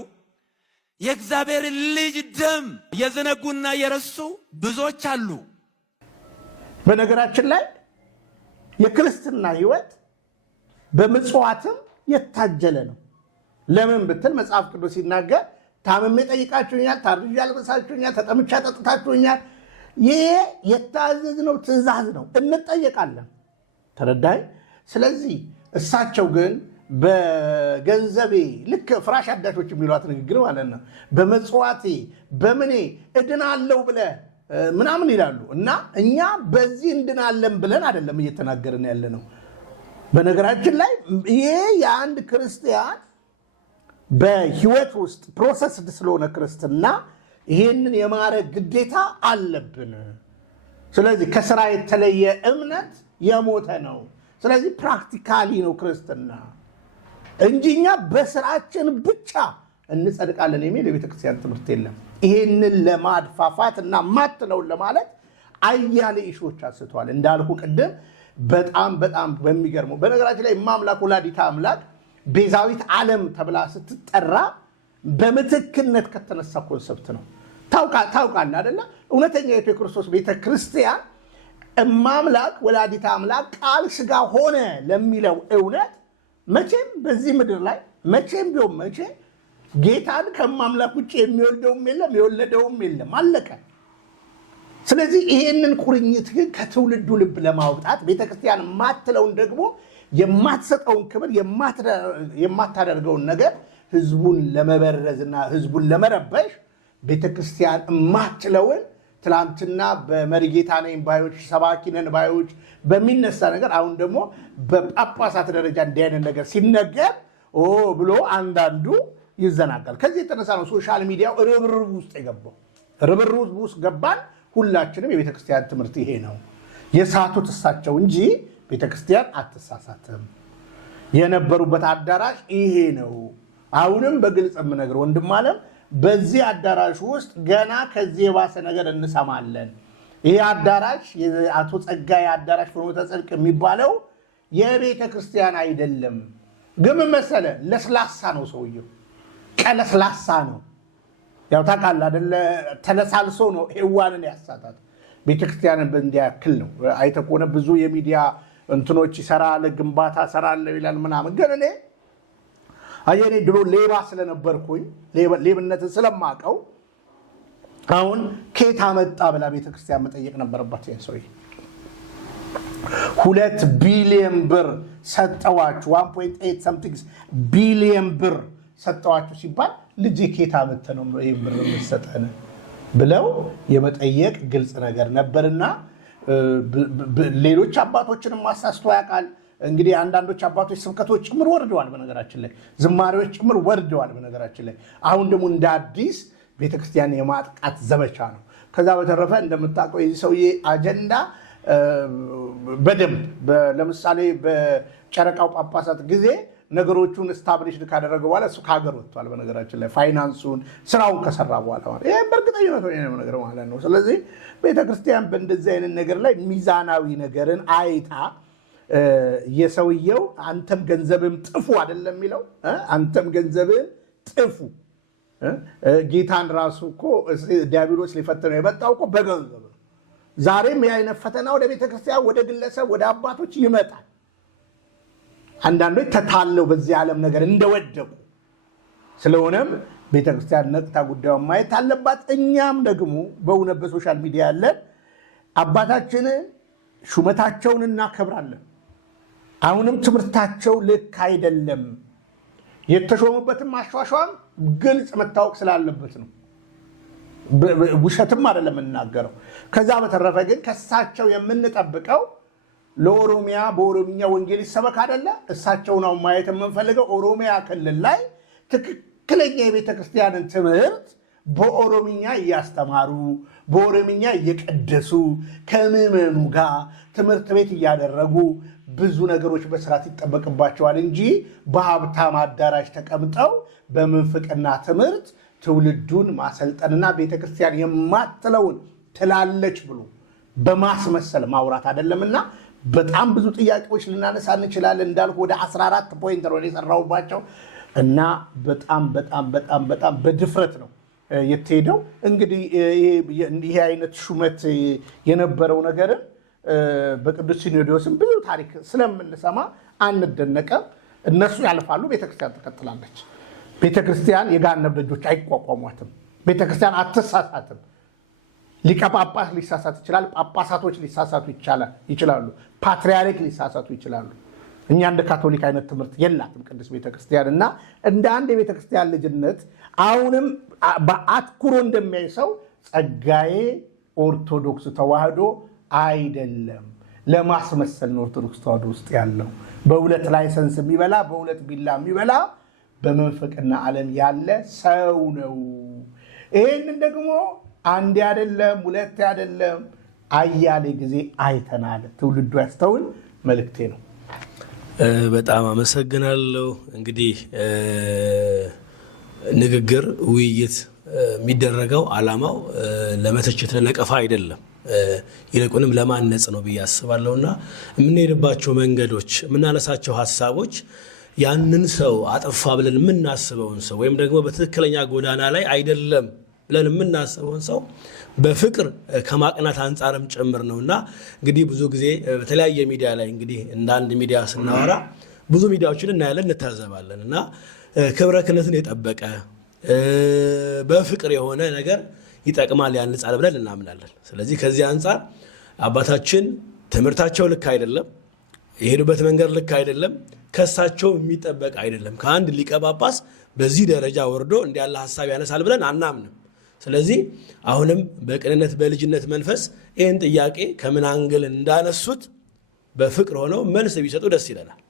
የእግዚአብሔር ልጅ ደም የዘነጉና የረሱ ብዙዎች አሉ። በነገራችን ላይ የክርስትና ሕይወት በምጽዋትም የታጀለ ነው። ለምን ብትል መጽሐፍ ቅዱስ ሲናገር ታምሜ ጠይቃችሁኛል፣ ታርዤ አልብሳችሁኛል፣ ተጠምቼ አጠጥታችሁኛል። ይሄ የታዘዝነው ትእዛዝ ነው፣ እንጠየቃለን። ተረዳይ። ስለዚህ እሳቸው ግን በገንዘቤ ልክ ፍራሽ አዳሾች የሚሏት ንግግር ማለት ነው፣ በመጽዋቴ በምኔ እድናለሁ ብለህ ምናምን ይላሉ። እና እኛ በዚህ እንድናለን ብለን አይደለም እየተናገርን ያለ ነው። በነገራችን ላይ ይሄ የአንድ ክርስቲያን በህይወት ውስጥ ፕሮሰስ ስለሆነ ክርስትና ይሄንን የማድረግ ግዴታ አለብን። ስለዚህ ከስራ የተለየ እምነት የሞተ ነው። ስለዚህ ፕራክቲካሊ ነው ክርስትና እንጂ እኛ በስራችን ብቻ እንጸድቃለን የሚል የቤተክርስቲያን ትምህርት የለም። ይሄንን ለማድፋፋት እና ማትነውን ለማለት አያሌ ኢሾች አንስተዋል። እንዳልኩ ቅድም በጣም በሚገርመው በነገራችን ላይ ማምላክ ወላዲተ አምላክ ቤዛዊት ዓለም ተብላ ስትጠራ በምትክነት ከተነሳ ኮንሰፕት ነው። ታውቃለህ አይደለ? እውነተኛ የክርስቶስ ቤተክርስቲያን ማምላክ ወላዲተ አምላክ ቃል ስጋ ሆነ ለሚለው እውነት መቼም በዚህ ምድር ላይ መቼም ቢሆን መቼ ጌታን ከማምላክ ውጭ የሚወልደውም የለም የወለደውም የለም፣ አለቀ። ስለዚህ ይሄንን ቁርኝት ግን ከትውልዱ ልብ ለማውጣት ቤተክርስቲያን ማትለውን ደግሞ የማትሰጠውን ክብር የማታደርገውን ነገር ህዝቡን ለመበረዝና ህዝቡን ለመረበሽ ቤተክርስቲያን ማትለውን ትላንትና በመሪጌታ ነኝ ባዮች ሰባኪ ነን ባዮች በሚነሳ ነገር አሁን ደግሞ በጳጳሳት ደረጃ እንዲህ አይነት ነገር ሲነገር ብሎ አንዳንዱ ይዘናጋል። ከዚህ የተነሳ ነው ሶሻል ሚዲያው ርብርብ ውስጥ የገባው። ርብርብ ውስጥ ገባን። ሁላችንም የቤተክርስቲያን ትምህርት ይሄ ነው። የሳቱት እሳቸው እንጂ ቤተክርስቲያን አትሳሳትም። የነበሩበት አዳራሽ ይሄ ነው። አሁንም በግልጽ የምነግር ወንድም አለም በዚህ አዳራሽ ውስጥ ገና ከዚህ የባሰ ነገር እንሰማለን። ይሄ አዳራሽ የአቶ ጸጋዬ አዳራሽ ፍኖተ ጽድቅ የሚባለው የቤተ ክርስቲያን አይደለም። ግን መሰለ ለስላሳ ነው፣ ሰውየው ቀለስላሳ ነው። ያው ታውቃለህ አይደለ? ተለሳልሶ ነው ሔዋንን ያሳታት። ቤተክርስቲያንን በእንዲያክል ነው። አይተህ ከሆነ ብዙ የሚዲያ እንትኖች ይሰራል፣ ግንባታ ሰራለሁ ይላል ምናምን። ግን እኔ አየኔ ድሮ ሌባ ስለነበርኩኝ ሌብነትን ስለማቀው አሁን ከየት አመጣ ብላ ቤተክርስቲያን መጠየቅ ነበረባት። ይሄን ሰውዬ 2 ቢሊዮን ብር ሰጠዋችሁ 1.8 something ቢሊዮን ብር ሰጠዋችሁ ሲባል ልጅ ከየት አመጣ ነው ይሄን ብር የምትሰጠን ብለው የመጠየቅ ግልጽ ነገር ነበርና ሌሎች አባቶችንም ማሳስቶ ያውቃል። እንግዲህ አንዳንዶች አባቶች ስብከቶች ጭምር ወርደዋል፣ በነገራችን ላይ ዝማሬዎች ጭምር ወርደዋል። በነገራችን ላይ አሁን ደግሞ እንደ አዲስ ቤተክርስቲያን የማጥቃት ዘመቻ ነው። ከዛ በተረፈ እንደምታውቀው የዚህ ሰውዬ አጀንዳ በደንብ ለምሳሌ በጨረቃው ጳጳሳት ጊዜ ነገሮቹን ስታብሊሽድ ካደረገ በኋላ እሱ ከሀገር ወጥቷል። በነገራችን ላይ ፋይናንሱን ስራውን ከሰራ በኋላ ማለት ይሄ በእርግጠኝነት ነው ነገር ማለት ነው። ስለዚህ ቤተክርስቲያን በእንደዚህ አይነት ነገር ላይ ሚዛናዊ ነገርን አይታ የሰውየው አንተም ገንዘብም ጥፉ አይደለም የሚለው አንተም ገንዘብም ጥፉ ጌታን ራሱ እኮ ዲያብሎስ ሊፈተነው የመጣው እኮ በገንዘብ ነው። ዛሬም የአይነት ፈተና ወደ ቤተክርስቲያን ወደ ግለሰብ ወደ አባቶች ይመጣል። አንዳንዶች ተታለው በዚህ ዓለም ነገር እንደወደቁ ስለሆነም ቤተክርስቲያን ነቅታ ጉዳዩን ማየት አለባት። እኛም ደግሞ በእውነት በሶሻል ሚዲያ ያለን አባታችንን ሹመታቸውን እናከብራለን። አሁንም ትምህርታቸው ልክ አይደለም። የተሾሙበትም ማሿሿም ግልጽ መታወቅ ስላለበት ነው። ውሸትም አይደለም የምናገረው። ከዛ በተረፈ ግን ከእሳቸው የምንጠብቀው ለኦሮሚያ በኦሮሚኛ ወንጌል ይሰበክ አይደለ? እሳቸው ነው ማየት የምንፈልገው። ኦሮሚያ ክልል ላይ ትክክለኛ የቤተክርስቲያንን ትምህርት በኦሮሚኛ እያስተማሩ በኦሮሚኛ እየቀደሱ ከምዕመኑ ጋር ትምህርት ቤት እያደረጉ ብዙ ነገሮች መስራት ይጠበቅባቸዋል እንጂ በሀብታም አዳራሽ ተቀምጠው በምንፍቅና ትምህርት ትውልዱን ማሰልጠንና ቤተክርስቲያን የማትለውን ትላለች ብሎ በማስመሰል ማውራት አይደለምና በጣም ብዙ ጥያቄዎች ልናነሳ እንችላለን። እንዳልኩ ወደ 14 ፖይንት ነው የሰራሁባቸው እና በጣም በጣም በጣም በጣም በድፍረት ነው የተሄደው። እንግዲህ ይሄ አይነት ሹመት የነበረው ነገርን በቅዱስ ሲኖዶስም ብዙ ታሪክ ስለምንሰማ አንደነቀም። እነሱ ያልፋሉ፣ ቤተክርስቲያን ትቀጥላለች። ቤተክርስቲያን የገሃነም ደጆች አይቋቋሟትም። ቤተክርስቲያን አትሳሳትም። ሊቀ ጳጳስ ሊሳሳት ይችላል። ጳጳሳቶች ሊሳሳቱ ይችላሉ። ፓትርያርክ ሊሳሳቱ ይችላሉ። እኛ እንደ ካቶሊክ አይነት ትምህርት የላትም ቅድስት ቤተክርስቲያን እና እንደ አንድ የቤተክርስቲያን ልጅነት አሁንም በአትኩሮ እንደሚያይ ሰው ጸጋዬ ኦርቶዶክስ ተዋህዶ አይደለም፣ ለማስመሰል ነው ኦርቶዶክስ ተዋህዶ ውስጥ ያለው። በሁለት ላይሰንስ የሚበላ በሁለት ቢላ የሚበላ በመንፈቅና ዓለም ያለ ሰው ነው። ይህንን ደግሞ አንድ አይደለም ሁለት አይደለም አያሌ ጊዜ አይተናል። ትውልዱ ያስተውል መልእክቴ ነው። በጣም አመሰግናለሁ። እንግዲህ ንግግር ውይይት የሚደረገው ዓላማው ለመተቸት ለነቀፋ አይደለም፣ ይልቁንም ለማነጽ ነው ብዬ አስባለሁና የምንሄድባቸው መንገዶች የምናነሳቸው ሀሳቦች ያንን ሰው አጠፋ ብለን የምናስበውን ሰው ወይም ደግሞ በትክክለኛ ጎዳና ላይ አይደለም ብለን የምናስበውን ሰው በፍቅር ከማቅናት አንጻርም ጭምር ነውና እንግዲህ ብዙ ጊዜ በተለያየ ሚዲያ ላይ እንግዲህ እንደ አንድ ሚዲያ ስናወራ ብዙ ሚዲያዎችን እናያለን እንታዘባለን እና ክብረ ክህነትን የጠበቀ በፍቅር የሆነ ነገር ይጠቅማል ያንጻል ብለን እናምናለን። ስለዚህ ከዚህ አንጻር አባታችን ትምህርታቸው ልክ አይደለም፣ የሄዱበት መንገድ ልክ አይደለም፣ ከሳቸው የሚጠበቅ አይደለም። ከአንድ ሊቀ ጳጳስ በዚህ ደረጃ ወርዶ እንዲያለ ሐሳብ ያነሳል ብለን አናምንም። ስለዚህ አሁንም በቅንነት በልጅነት መንፈስ ይህን ጥያቄ ከምን አንግል እንዳነሱት በፍቅር ሆነው መልስ ቢሰጡ ደስ ይለናል።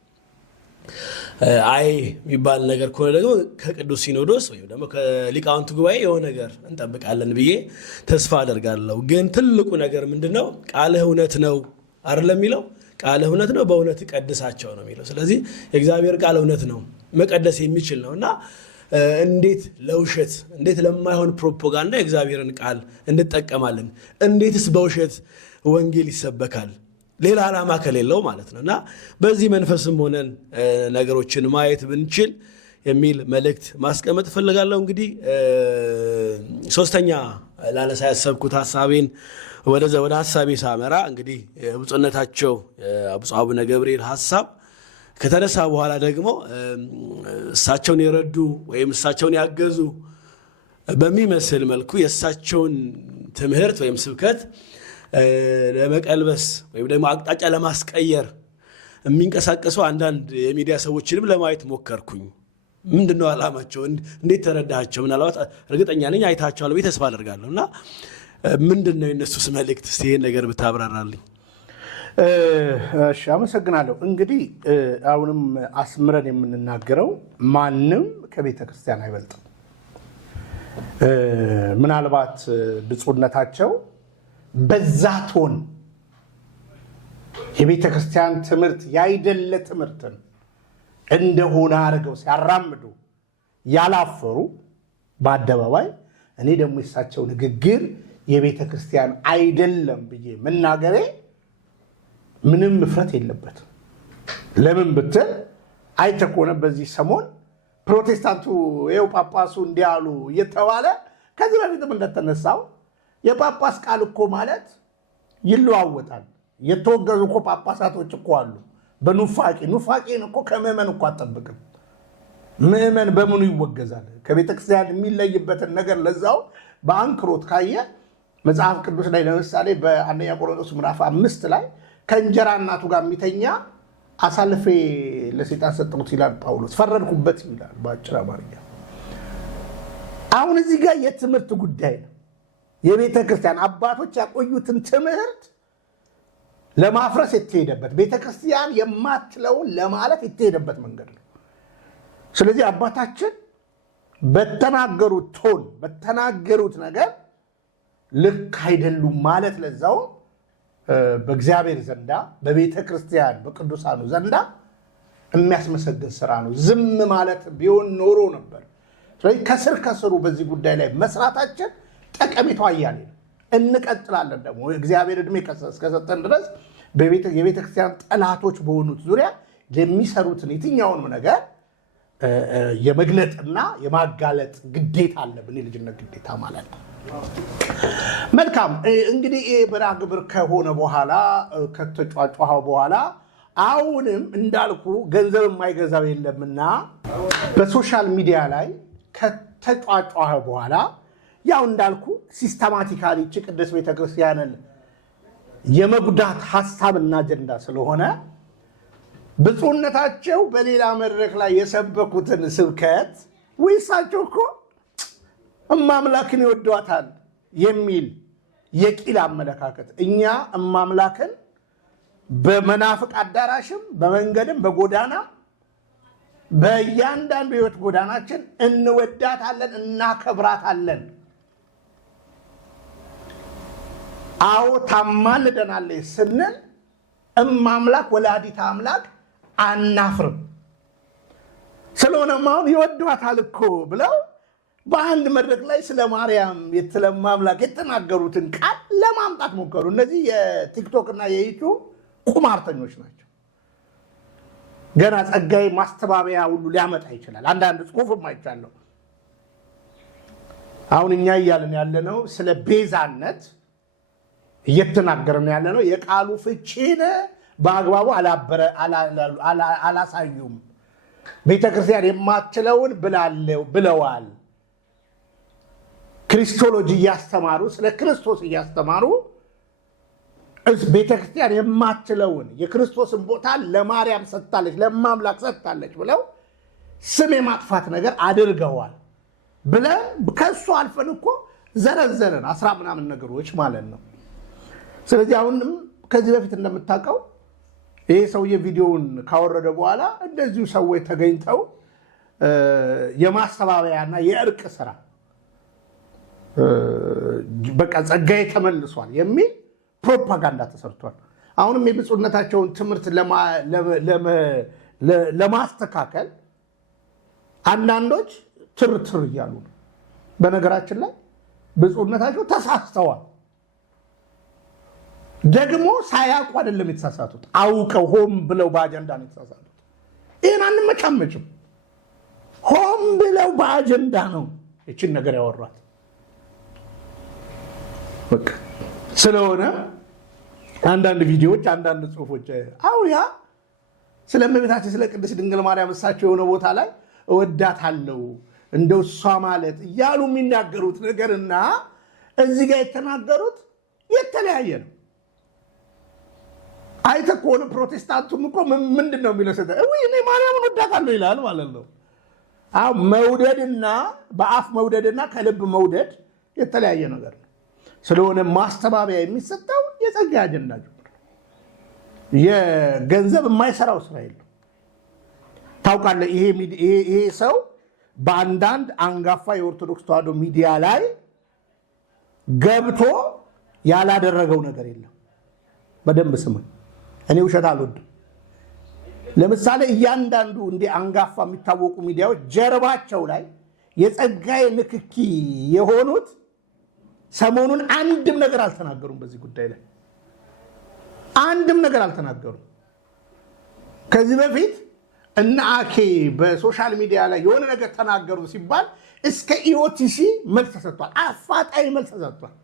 አይ የሚባል ነገር ከሆነ ደግሞ ከቅዱስ ሲኖዶስ ወይም ደግሞ ከሊቃውንቱ ጉባኤ የሆነ ነገር እንጠብቃለን ብዬ ተስፋ አደርጋለሁ። ግን ትልቁ ነገር ምንድነው? ቃልህ እውነት ነው አይደለም የሚለው? ቃልህ እውነት ነው በእውነት ቀድሳቸው ነው የሚለው። ስለዚህ የእግዚአብሔር ቃል እውነት ነው መቀደስ የሚችል ነው እና እንዴት ለውሸት እንዴት ለማይሆን ፕሮፓጋንዳ የእግዚአብሔርን ቃል እንጠቀማለን? እንዴትስ በውሸት ወንጌል ይሰበካል? ሌላ ዓላማ ከሌለው ማለት ነው እና በዚህ መንፈስም ሆነን ነገሮችን ማየት ብንችል የሚል መልእክት ማስቀመጥ እፈልጋለሁ። እንግዲህ ሶስተኛ ላነሳ ያሰብኩት ሐሳቤን ወደ ሐሳቤ ሳመራ እንግዲህ ብፁዕነታቸው ብፁዕ አቡነ ገብርኤል ሐሳብ ከተነሳ በኋላ ደግሞ እሳቸውን የረዱ ወይም እሳቸውን ያገዙ በሚመስል መልኩ የእሳቸውን ትምህርት ወይም ስብከት ለመቀልበስ ወይም ደግሞ አቅጣጫ ለማስቀየር የሚንቀሳቀሱ አንዳንድ የሚዲያ ሰዎችንም ለማየት ሞከርኩኝ። ምንድነው ዓላማቸው? እንዴት ተረዳቸው? ምናልባት እርግጠኛ ነኝ አይታቸዋል ብዬ ተስፋ አደርጋለሁ እና ምንድነው የነሱስ መልእክት? እስቲ ይሄን ነገር ብታብራራልኝ። እሺ፣ አመሰግናለሁ። እንግዲህ አሁንም አስምረን የምንናገረው ማንም ከቤተ ክርስቲያን አይበልጥም። ምናልባት ብፁዕነታቸው በዛ ቶን የቤተ ክርስቲያን ትምህርት ያይደለ ትምህርትን እንደሆነ አድርገው ሲያራምዱ ያላፈሩ በአደባባይ እኔ ደግሞ የሳቸው ንግግር የቤተ ክርስቲያን አይደለም ብዬ መናገሬ ምንም ምፍረት የለበትም። ለምን ብትል አይተህ ከሆነ በዚህ ሰሞን ፕሮቴስታንቱ ይኸው ጳጳሱ እንዲያሉ እየተባለ ከዚህ በፊትም እንደተነሳው የጳጳስ ቃል እኮ ማለት ይለዋወጣል። የተወገዙ እኮ ጳጳሳቶች እኮ አሉ። ኑፋቄን እኮ ከምዕመን እኮ አጠብቅም። ምዕመን በምኑ ይወገዛል? ከቤተ ክርስቲያን የሚለይበትን ነገር ለዛው በአንክሮት ካየ መጽሐፍ ቅዱስ ላይ ለምሳሌ በአንደኛ ቆሮንቶስ ምዕራፍ 5 ላይ ከእንጀራ እናቱ ጋር የሚተኛ አሳልፌ ለሰይጣን ሰጠሁት ይላል ጳውሎስ። ፈረድኩበት ይላል በአጭር አማርኛ። አሁን እዚህ ጋር የትምህርት ጉዳይ ነው። የቤተ ክርስቲያን አባቶች ያቆዩትን ትምህርት ለማፍረስ የተሄደበት ቤተ ክርስቲያን የማትለውን ለማለት የተሄደበት መንገድ ነው። ስለዚህ አባታችን በተናገሩት ቶን በተናገሩት ነገር ልክ አይደሉም ማለት ለዛው በእግዚአብሔር ዘንዳ በቤተ ክርስቲያን በቅዱሳኑ ዘንዳ የሚያስመሰግን ስራ ነው። ዝም ማለት ቢሆን ኖሮ ነበር። ስለዚህ ከስሩ በዚህ ጉዳይ ላይ መስራታችን ጠቀሜታው አያሌ ነው። እንቀጥላለን ደግሞ እግዚአብሔር ዕድሜ እስከሰጠን ድረስ የቤተ ክርስቲያን ጠላቶች በሆኑት ዙሪያ የሚሰሩትን የትኛውንም ነገር የመግለጥና የማጋለጥ ግዴታ አለብን፣ የልጅነት ግዴታ ማለት ነው። መልካም እንግዲህ መርሃ ግብር ከሆነ በኋላ ከተጫጫኸው በኋላ አሁንም እንዳልኩ ገንዘብ የማይገዛው የለምና በሶሻል ሚዲያ ላይ ከተጫጫኸ በኋላ ያው እንዳልኩ ሲስተማቲካሊ ቅድስት ቤተክርስቲያንን የመጉዳት ሐሳብና አጀንዳ ስለሆነ ብፁዕነታቸው በሌላ መድረክ ላይ የሰበኩትን ስብከት ወይሳቸው እኮ እማምላክን ይወዷታል የሚል የቂል አመለካከት እኛ እማምላክን በመናፍቅ አዳራሽም በመንገድም በጎዳና በእያንዳንዱ ህይወት ጎዳናችን እንወዳታለን፣ እናከብራታለን። አዎ ታማልደናለች ስንል እማምላክ ወላዲተ አምላክ አናፍርም። ስለሆነም አሁን ይወዷታል እኮ ብለው በአንድ መድረክ ላይ ስለ ማርያም ስለማምላክ የተናገሩትን ቃል ለማምጣት ሞከሩ። እነዚህ የቲክቶክ እና የዩቲዩብ ቁማርተኞች ናቸው። ገና ጸጋዬ ማስተባበያ ሁሉ ሊያመጣ ይችላል። አንዳንድ ጽሑፍም አይቻለሁ። አሁን እኛ እያልን ያለነው ስለ ቤዛነት እየተናገርን ያለነው የቃሉ ፍቺን በአግባቡ አላሳዩም። ቤተክርስቲያን የማትችለውን ብለዋል። ክሪስቶሎጂ እያስተማሩ ስለ ክርስቶስ እያስተማሩ ቤተክርስቲያን የማትችለውን የክርስቶስን ቦታ ለማርያም ሰጥታለች፣ ለማምላክ ሰጥታለች ብለው ስም የማጥፋት ነገር አድርገዋል ብለን ከሱ አልፈን እኮ ዘረዘርን 10 ምናምን ነገሮች ማለት ነው። ስለዚህ አሁንም ከዚህ በፊት እንደምታውቀው ይሄ ሰውዬ ቪዲዮውን ካወረደ በኋላ እንደዚሁ ሰዎች ተገኝተው የማስተባበያና የእርቅ ስራ በቃ ጸጋዬ ተመልሷል የሚል ፕሮፓጋንዳ ተሰርቷል። አሁንም የብፁዕነታቸውን ትምህርት ለማስተካከል አንዳንዶች ትርትር እያሉ ነው። በነገራችን ላይ ብፁዕነታቸው ተሳስተዋል። ደግሞ ሳያውቁ አይደለም የተሳሳቱት፣ አውቀው ሆም ብለው በአጀንዳ ነው የተሳሳቱት። ይህን አንመቻመችም። ሆም ብለው በአጀንዳ ነው ይችን ነገር ያወሯት። በቃ ስለሆነ አንዳንድ ቪዲዮዎች፣ አንዳንድ ጽሑፎች ያ ስለ እመቤታችን ስለ ቅድስት ድንግል ማርያም እሳቸው የሆነ ቦታ ላይ እወዳታለሁ እንደው እሷ ማለት እያሉ የሚናገሩት ነገርና እዚህ ጋር የተናገሩት የተለያየ ነው። አይተህ ከሆነ ፕሮቴስታንቱም እኮ ምንድን ነው የሚለው? እኔ ማርያምን እወዳታለሁ ይላል ማለት ነው። መውደድና በአፍ መውደድና ከልብ መውደድ የተለያየ ነገር ነው። ስለሆነ ማስተባበያ የሚሰጠው የጸጋ አጀንዳ ጀምሮ የገንዘብ የማይሰራው ስራ የለም። ታውቃለህ፣ ይሄ ሰው በአንዳንድ አንጋፋ የኦርቶዶክስ ተዋሕዶ ሚዲያ ላይ ገብቶ ያላደረገው ነገር የለም። በደንብ ስም እኔ ውሸት አልወድም። ለምሳሌ እያንዳንዱ እንዲህ አንጋፋ የሚታወቁ ሚዲያዎች ጀርባቸው ላይ የጸጋዬ ንክኪ የሆኑት ሰሞኑን አንድም ነገር አልተናገሩም። በዚህ ጉዳይ ላይ አንድም ነገር አልተናገሩም። ከዚህ በፊት እነ አኬ በሶሻል ሚዲያ ላይ የሆነ ነገር ተናገሩ ሲባል እስከ ኢኦቲሲ መልስ ተሰጥቷል። አፋጣኝ መልስ ተሰጥቷል።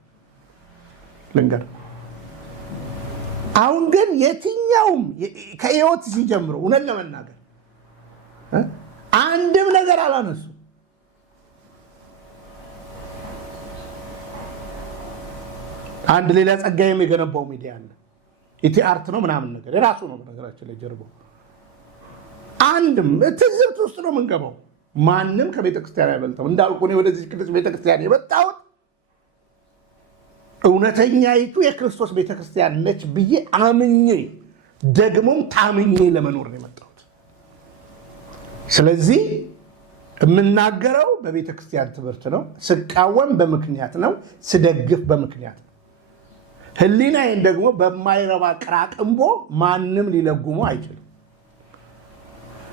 ልንገር፣ አሁን ግን የትኛውም ከኢኦቲሲ ጀምሮ እውነት ለመናገር አንድም ነገር አላነሱ። አንድ ሌላ ጸጋዬም የገነባው ሚዲያ አለ። ኢቲ አርት ነው ምናምን ነገር የራሱ ነው። በነገራችን ላይ ጀርባው አንድም ትዝብት ውስጥ ነው የምንገባው። ማንም ከቤተክርስቲያን አይበልጥም። እንዳልኩ እኔ ወደዚህ ቅዱስ ቤተክርስቲያን የመጣሁት እውነተኛይቱ የክርስቶስ ቤተክርስቲያን ነች ብዬ አምኜ ደግሞም ታምኜ ለመኖር ነው የመጣሁት። ስለዚህ የምናገረው በቤተክርስቲያን ትምህርት ነው። ስቃወም በምክንያት ነው። ስደግፍ በምክንያት ነው። ሕሊናዬን ደግሞ በማይረባ ቅራቅንቦ ማንም ሊለጉሞ አይችልም።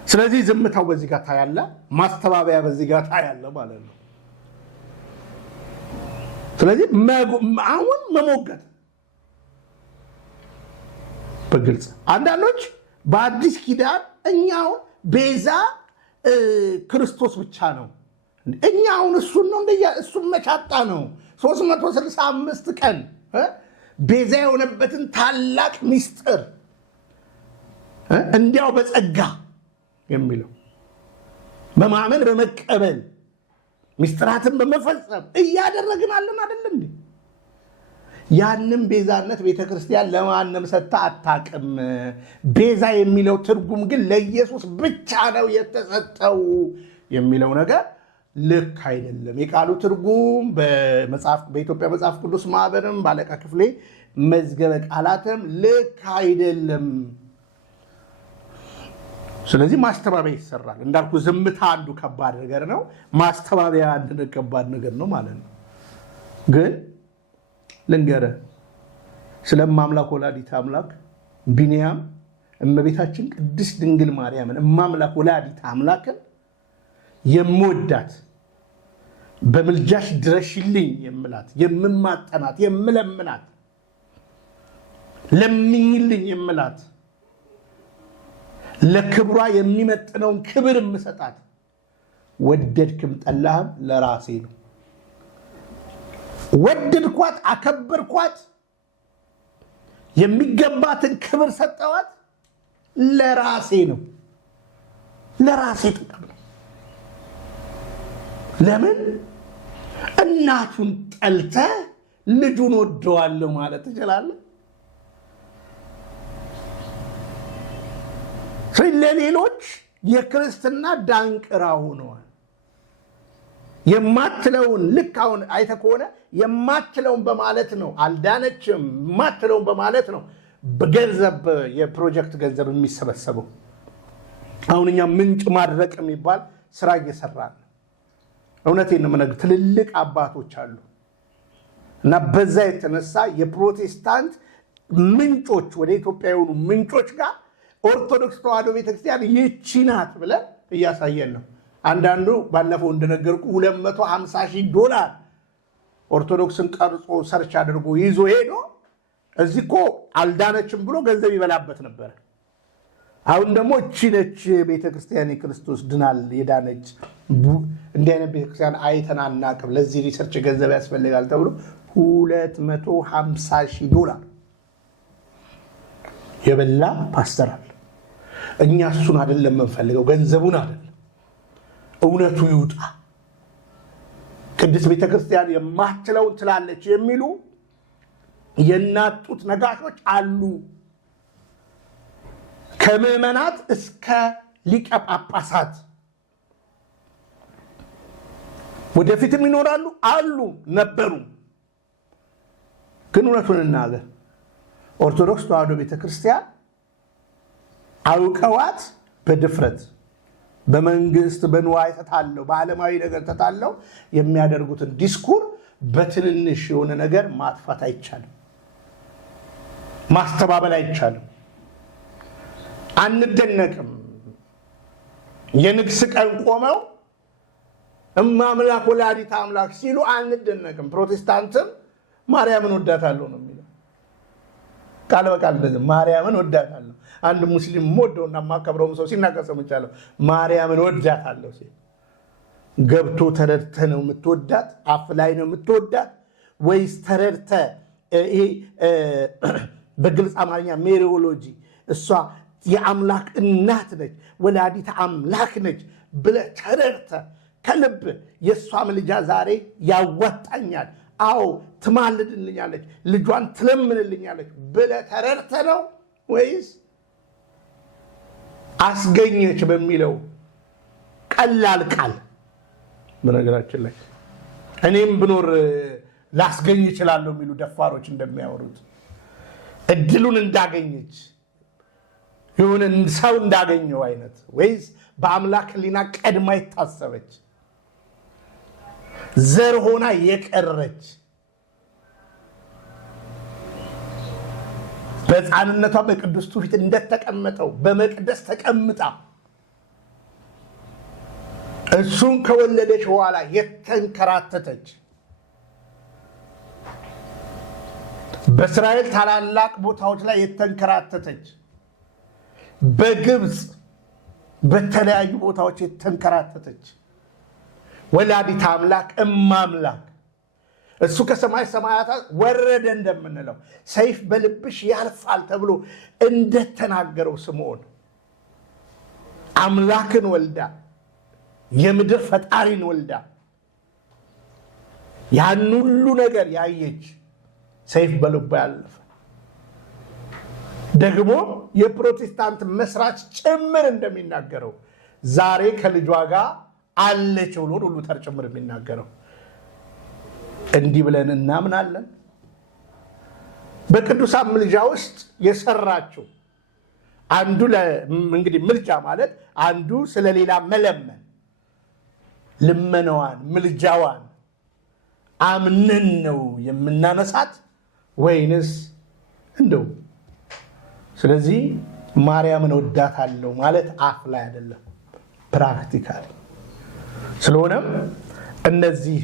ስለዚህ ዝምታው በዚህ ጋር ታያለ፣ ማስተባበያ በዚህ ጋር ታያለ ማለት ነው። ስለዚህ አሁን መሞገት በግልጽ አንዳንዶች በአዲስ ኪዳን እኛው ቤዛ ክርስቶስ ብቻ ነው፣ እኛው እሱን ነው እሱን መቻጣ ነው 365 ቀን ቤዛ የሆነበትን ታላቅ ሚስጥር እንዲያው በጸጋ የሚለው በማመን በመቀበል ሚስጥራትን በመፈጸም እያደረግን አለን አይደለም እንዴ? ያንን ቤዛነት ቤተክርስቲያን ለማንም ሰጥታ አታውቅም። ቤዛ የሚለው ትርጉም ግን ለኢየሱስ ብቻ ነው የተሰጠው የሚለው ነገር ልክ አይደለም። የቃሉ ትርጉም በኢትዮጵያ መጽሐፍ ቅዱስ ማህበርም ባለቃ ክፍሌ መዝገበ ቃላትም ልክ አይደለም። ስለዚህ ማስተባበያ ይሰራል። እንዳልኩ ዝምታ አንዱ ከባድ ነገር ነው፣ ማስተባበያ አንድ ከባድ ነገር ነው ማለት ነው። ግን ልንገርህ ስለማምላክ ወላዲተ አምላክ ቢንያም እመቤታችን ቅድስት ድንግል ማርያምን እማምላክ ወላዲተ አምላክን የምወዳት በምልጃሽ ድረሽልኝ የምላት የምማጠናት የምለምናት ለምኝልኝ የምላት ለክብሯ የሚመጥነውን ክብር የምሰጣት ወደድክም ጠላህም ለራሴ ነው። ወደድኳት፣ አከበርኳት፣ የሚገባትን ክብር ሰጠዋት ለራሴ ነው። ለራሴ ጥቅም ነው። ለምን እናቱን ጠልተ ልጁን ወደዋለሁ ማለት ትችላለህ? ለሌሎች የክርስትና ዳንቅራ ሆነዋል። የማትለውን ልክ አሁን አይተህ ከሆነ የማትለውን በማለት ነው አልዳነችም፣ የማትለውን በማለት ነው በገንዘብ የፕሮጀክት ገንዘብ የሚሰበሰበው። አሁን እኛ ምንጭ ማድረቅ የሚባል ስራ እየሰራን ነው። እውነቴን ነው የምነግርህ፣ ትልልቅ አባቶች አሉ እና በዛ የተነሳ የፕሮቴስታንት ምንጮች ወደ ኢትዮጵያ የሆኑ ምንጮች ጋር ኦርቶዶክስ ተዋሕዶ ቤተክርስቲያን ይህቺ ናት ብለን እያሳየን ነው። አንዳንዱ ባለፈው እንደነገርኩ $250,000 ኦርቶዶክስን ቀርጾ ሰርች አድርጎ ይዞ ሄዶ እዚህ እኮ አልዳነችም ብሎ ገንዘብ ይበላበት ነበር። አሁን ደግሞ እቺ ነች ቤተክርስቲያን የክርስቶስ ድናል የዳነች እንዲህ አይነት ቤተክርስቲያን አይተን አናውቅም፣ ለዚህ ሪሰርች ገንዘብ ያስፈልጋል ተብሎ $250,000 የበላ ፓስተር አለ። እኛ እሱን አይደለም የምንፈልገው፣ ገንዘቡን አይደለም፣ እውነቱ ይውጣ። ቅድስት ቤተክርስቲያን የማትለውን ትላለች የሚሉ የናጡት ነጋሾች አሉ። ከምዕመናት እስከ ሊቀ ጳጳሳት ወደፊትም ይኖራሉ አሉ ነበሩ። ግን እውነቱን እናገር፣ ኦርቶዶክስ ተዋሕዶ ቤተክርስቲያን አውቀዋት በድፍረት በመንግስት በንዋይ ተታለው በዓለማዊ ነገር ተታለው የሚያደርጉትን ዲስኩር በትንንሽ የሆነ ነገር ማጥፋት አይቻልም፣ ማስተባበል አይቻልም። አንደነቅም። የንግስ ቀን ቆመው እማምላክ ወላዲተ አምላክ ሲሉ አንደነቅም። ፕሮቴስታንትም ማርያምን ወዳታለሁ ነው የሚለው፣ ቃል በቃል እንደዚህ ማርያምን ወዳታለሁ። አንድ ሙስሊም ወደውና ማከብረው ሰው ሲናገር ሰምቻለሁ። ማርያምን ወዳታለሁ ሲል ገብቶ ተረድተ ነው የምትወዳት? አፍ ላይ ነው የምትወዳት ወይስ ተረድተ ይሄ በግልጽ አማርኛ ሜሪዮሎጂ እሷ የአምላክ እናት ነች ወላዲተ አምላክ ነች ብለህ ተረድተ ከልብ የእሷ ምልጃ ዛሬ ያዋጣኛል፣ አዎ ትማልድልኛለች፣ ልጇን ትለምንልኛለች ብለህ ተረድተ ነው ወይስ አስገኘች በሚለው ቀላል ቃል? በነገራችን ላይ እኔም ብኖር ላስገኝ እችላለሁ የሚሉ ደፋሮች እንደሚያወሩት እድሉን እንዳገኘች የሆነ ሰው እንዳገኘው አይነት ወይስ በአምላክ ሕሊና ቀድማ የታሰበች ዘር ሆና የቀረች በሕፃንነቷ በቅዱስ ፊት እንደተቀመጠው በመቅደስ ተቀምጣ እሱን ከወለደች በኋላ የተንከራተተች በእስራኤል ታላላቅ ቦታዎች ላይ የተንከራተተች፣ በግብፅ በተለያዩ ቦታዎች የተንከራተተች ወላዲተ አምላክ እማምላክ እሱ ከሰማይ ሰማያት ወረደ እንደምንለው ሰይፍ በልብሽ ያልፋል ተብሎ እንደተናገረው ስምዖን አምላክን ወልዳ የምድር ፈጣሪን ወልዳ ያን ሁሉ ነገር ያየች ሰይፍ በልቧ ያለፈ ደግሞ የፕሮቴስታንት መስራች ጭምር እንደሚናገረው ዛሬ ከልጇ ጋር አለች ብሎ ሁሉ ተርጭምር የሚናገረው እንዲህ ብለን እናምናለን። በቅዱሳን ምልጃ ውስጥ የሰራችው አንዱ እንግዲህ ምልጃ ማለት አንዱ ስለሌላ መለመን ልመናዋን ምልጃዋን አምነን ነው የምናነሳት ወይንስ እንደው ስለዚህ ማርያምን ወዳታለሁ ማለት አፍ ላይ አይደለም፣ ፕራክቲካሊ። ስለሆነም እነዚህ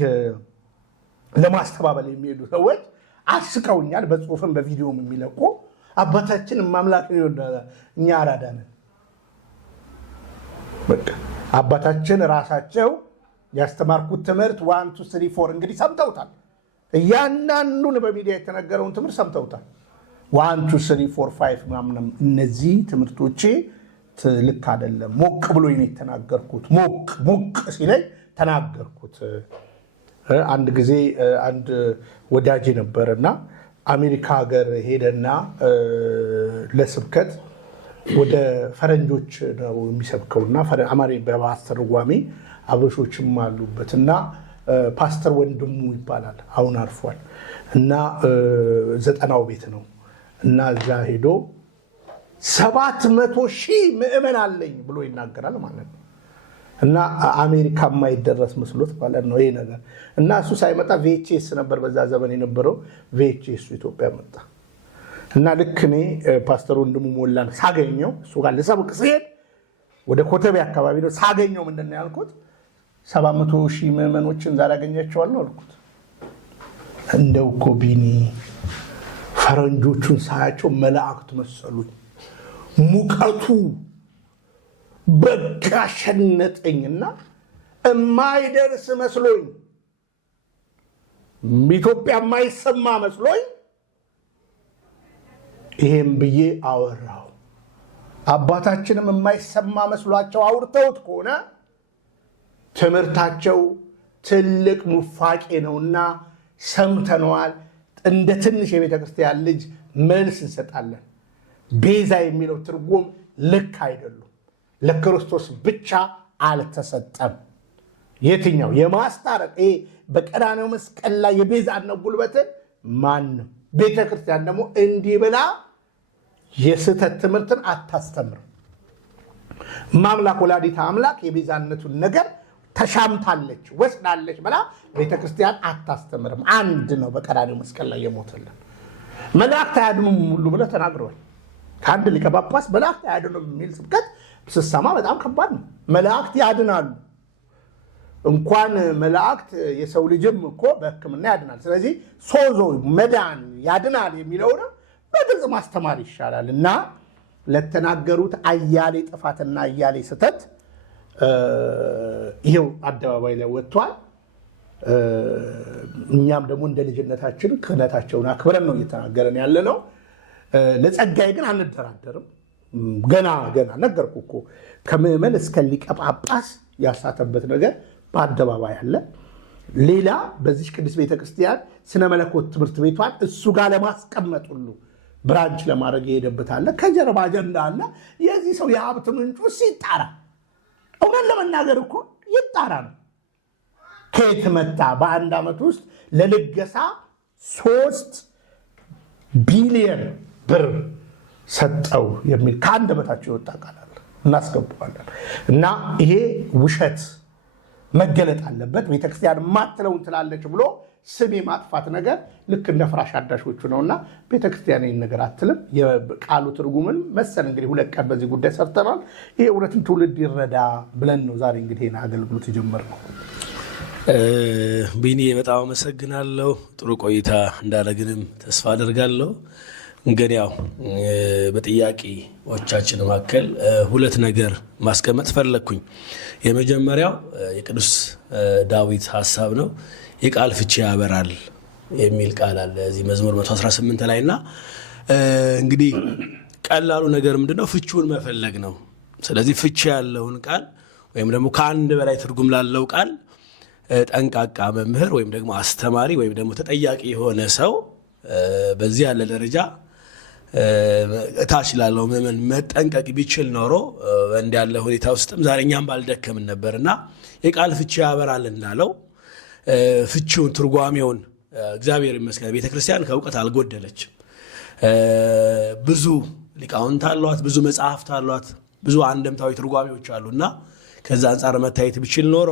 ለማስተባበል የሚሄዱ ሰዎች አስቀውኛል። በጽሁፍም በቪዲዮም የሚለቁ አባታችን ማምላክ ይወዳል፣ እኛ አራዳነን። በቃ አባታችን ራሳቸው ያስተማርኩት ትምህርት 1 2 3 4 እንግዲህ ሰምተውታል። እያንዳንዱን በሚዲያ የተነገረውን ትምህርት ሰምተውታል። 1 2 3 4 5 ምናምን እነዚህ ትምህርቶቼ ልክ አይደለም። ሞቅ ብሎኝ ነው የተናገርኩት። ሞቅ ሲለኝ ተናገርኩት። አንድ ጊዜ አንድ ወዳጅ ነበርና አሜሪካ ሀገር ሄደና ለስብከት ወደ ፈረንጆች ነው የሚሰብከውና አማርኛ በማስተርጓሚ አበሾችም አሉበትና ፓስተር ወንድሙ ይባላል። አሁን አርፏል እና 90ው ቤት ነው እና እዛ ሄዶ 700,000 ምዕመን አለኝ ብሎ ይናገራል ማለት ነው። እና አሜሪካ የማይደረስ መስሎት ማለት ነው ይሄ ነገር። እና እሱ ሳይመጣ ቪኤችኤስ ነበር በዛ ዘመን የነበረው። ቪኤችኤስ ኢትዮጵያ መጣ እና ልክ እኔ ፓስተር ወንድሙ ሞላን ሳገኘው እሱ ጋር ልሰብክ ስሄድ ወደ ኮተቤ አካባቢ ነው ሳገኘው። ምንድን ነው ያልኩት? 700,000 ምዕመኖችን ዛሬ አገኛቸዋለሁ አልኩት። እንደው እኮ ቢኒ ፈረንጆቹን ሳያቸው መላእክት መሰሉኝ። ሙቀቱ በቃ ሸነጠኝና የማይደርስ መስሎኝ ኢትዮጵያ የማይሰማ መስሎኝ ይሄም ብዬ አወራው። አባታችንም የማይሰማ መስሏቸው አውርተውት ከሆነ ትምህርታቸው ትልቅ ሙፋቄ ነውና ሰምተነዋል። እንደ ትንሽ የቤተ ክርስቲያን ልጅ መልስ እንሰጣለን። ቤዛ የሚለው ትርጉም ልክ አይደሉም። ለክርስቶስ ብቻ አልተሰጠም። የትኛው የማስታረቅ በቀራንዮ መስቀል ላይ የቤዛነት ጉልበትን ማንም ቤተ ክርስቲያን ደግሞ እንዲህ ብላ የስህተት ትምህርትን አታስተምር። ማምላክ ወላዲተ አምላክ የቤዛነቱን ነገር ተሻምታለች ወስዳለች ብላ ቤተ ክርስቲያን አታስተምርም። አንድ ነው በቀራንዮ መስቀል ላይ የሞተልን። መላእክት አያድኑም ሁሉ ብለ ተናግረዋል። ከአንድ ሊቀ ጳጳስ መላእክት አያድኑም የሚል ስብከት ስሰማ በጣም ከባድ ነው። መላእክት ያድናሉ። እንኳን መላእክት የሰው ልጅም እኮ በሕክምና ያድናል። ስለዚህ ሶዞ መዳን ያድናል የሚለውን በግልጽ ማስተማር ይሻላል እና ለተናገሩት አያሌ ጥፋትና አያሌ ስህተት ይሄው አደባባይ ላይ ወጥቷል። እኛም ደግሞ እንደ ልጅነታችን ክህነታቸውን አክብረን ነው እየተናገረን ያለ ነው። ለጸጋዬ ግን አንደራደርም። ገና ነገርኩ እኮ ከምዕመን እስከ ሊቀ ጳጳስ ያሳተበት ነገር በአደባባይ አለ። ሌላ በዚህ ቅድስት ቤተክርስቲያን ስነ መለኮት ትምህርት ቤቷን እሱ ጋር ለማስቀመጥ ሁሉ ብራንች ለማድረግ የሄደበት አለ። ከጀርባ አጀንዳ አለ። የዚህ ሰው የሀብት ምንጩ ይጣራ። እውነት ለመናገር እኮ ይጣራ ነው። ከየት መጣ? በአንድ ዓመት ውስጥ ለልገሳ 3 ቢሊዮን ብር ሰጠው የሚል ከአንደበታቸው የወጣ ቃል አለ። እናስገባዋለን እና ይሄ ውሸት መገለጥ አለበት። ቤተክርስቲያን ማትለውን ትላለች ብሎ ስም የማጥፋት ነገር ልክ እንደ ፍራሽ አዳሾቹ ነውና ቤተክርስቲያን ይህን ነገር አትልም። የቃሉ ትርጉምን መሰል እንግዲህ 2 ቀን በዚህ ጉዳይ ሰርተናል። ይሄ እውነትን ትውልድ ይረዳ ብለን ነው ዛሬ እንግዲህ አገልግሎት የጀመርነው። ቢኒ በጣም አመሰግናለሁ። ጥሩ ቆይታ እንዳደረግንም ተስፋ አደርጋለሁ። እንግዲህ ያው በጥያቄዎቻችን መካከል ሁለት ነገር ማስቀመጥ ፈለግኩኝ። የመጀመሪያው የቅዱስ ዳዊት ሀሳብ ነው። የቃል ፍቺ ያበራል የሚል ቃል አለ እዚህ መዝሙር 118 ላይ እና እንግዲህ ቀላሉ ነገር ምንድነው? ፍቺውን መፈለግ ነው። ስለዚህ ፍቺ ያለውን ቃል ወይም ደግሞ ከአንድ በላይ ትርጉም ላለው ቃል ጠንቃቃ መምህር ወይም ደግሞ አስተማሪ ወይም ደግሞ ተጠያቂ የሆነ ሰው በዚህ ያለ ደረጃ እታች ላለው ምዕመን መጠንቀቅ ቢችል ኖሮ እንዲህ ያለ ሁኔታ ውስጥም ዛሬ እኛም ባልደከምን ነበርና የቃል ፍቺ ያበራል እንዳለው ፍቺውን ትርጓሜውን እግዚአብሔር ይመስገን ቤተክርስቲያን ከእውቀት አልጎደለችም። ብዙ ሊቃውንት አሏት፣ ብዙ መጽሐፍት አሏት፣ ብዙ አንድምታዊ ትርጓሜዎች አሉና ከዛ አንጻር መታየት ቢችል ኖሮ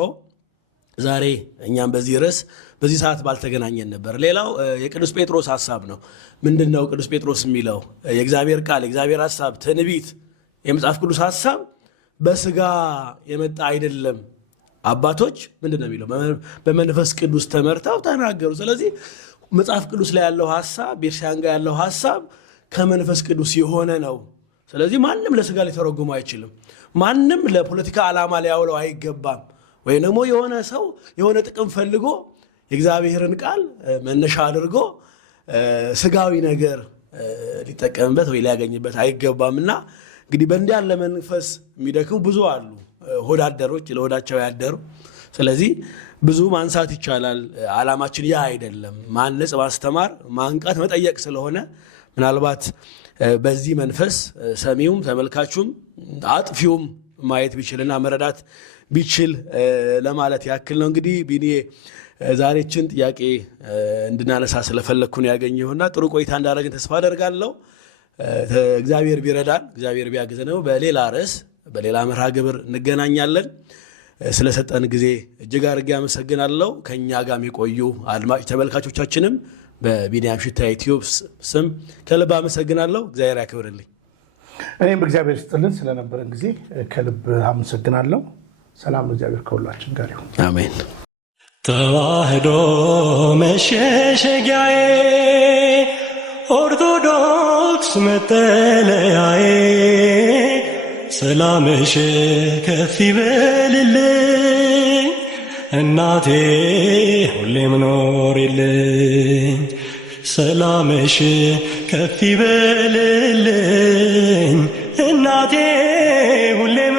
ዛሬ እኛም በዚህ ርዕስ በዚህ ሰዓት ባልተገናኘን ነበር። ሌላው የቅዱስ ጴጥሮስ ሐሳብ ነው። ምንድነው ቅዱስ ጴጥሮስ የሚለው? የእግዚአብሔር ቃል፣ የእግዚአብሔር ሐሳብ፣ ትንቢት፣ የመጽሐፍ ቅዱስ ሐሳብ በስጋ የመጣ አይደለም። አባቶች ምንድነው የሚለው? በመንፈስ ቅዱስ ተመርተው ተናገሩ። ስለዚህ መጽሐፍ ቅዱስ ላይ ያለው ሐሳብ፣ ቤርሳያን ጋር ያለው ሐሳብ ከመንፈስ ቅዱስ የሆነ ነው። ስለዚህ ማንም ለስጋ ሊተረጉሙ አይችልም። ማንም ለፖለቲካ ዓላማ ሊያውለው አይገባም። ወይ ደግሞ የሆነ ሰው የሆነ ጥቅም ፈልጎ የእግዚአብሔርን ቃል መነሻ አድርጎ ስጋዊ ነገር ሊጠቀምበት ወይ ሊያገኝበት አይገባምና እንግዲህ በእንዲህ ያለ መንፈስ የሚደክሙ ብዙ አሉ፣ ሆዳደሮች ለሆዳቸው ያደሩ። ስለዚህ ብዙ ማንሳት ይቻላል። ዓላማችን ያ አይደለም። ማነጽ፣ ማስተማር፣ ማንቃት፣ መጠየቅ ስለሆነ ምናልባት በዚህ መንፈስ ሰሚውም ተመልካቹም አጥፊውም ማየት ቢችልና መረዳት ቢችል ለማለት ያክል ነው። እንግዲህ ቢኒዬ ዛሬችን ጥያቄ እንድናነሳ ስለፈለግኩን ያገኘሁና ጥሩ ቆይታ እንዳደረግን ተስፋ አደርጋለሁ። እግዚአብሔር ቢረዳን፣ እግዚአብሔር ቢያግዘነው በሌላ ርዕስ በሌላ መርሃ ግብር እንገናኛለን። ስለሰጠን ጊዜ እጅግ አድርጌ አመሰግናለሁ። ከእኛ ጋር የቆዩ አድማጭ ተመልካቾቻችንም በቢኒያም ሽታ ዩቲዩብ ስም ከልብ አመሰግናለሁ። እግዚአብሔር ያክብርልኝ። እኔም በእግዚአብሔር ስጥልን ስለነበረን ጊዜ ከልብ አመሰግናለሁ። ሰላም እግዚአብሔር ከሁላችን ጋር ይሁን። አሜን። ተዋህዶ መሸሸጊያዬ፣ ኦርቶዶክስ መጠለያዬ፣ ሰላምሽ ከፍ ይበልልኝ እናቴ ሁሌም ኖሪልኝ። ሰላምሽ ከፍ ይበልልኝ እናቴ ሁሌም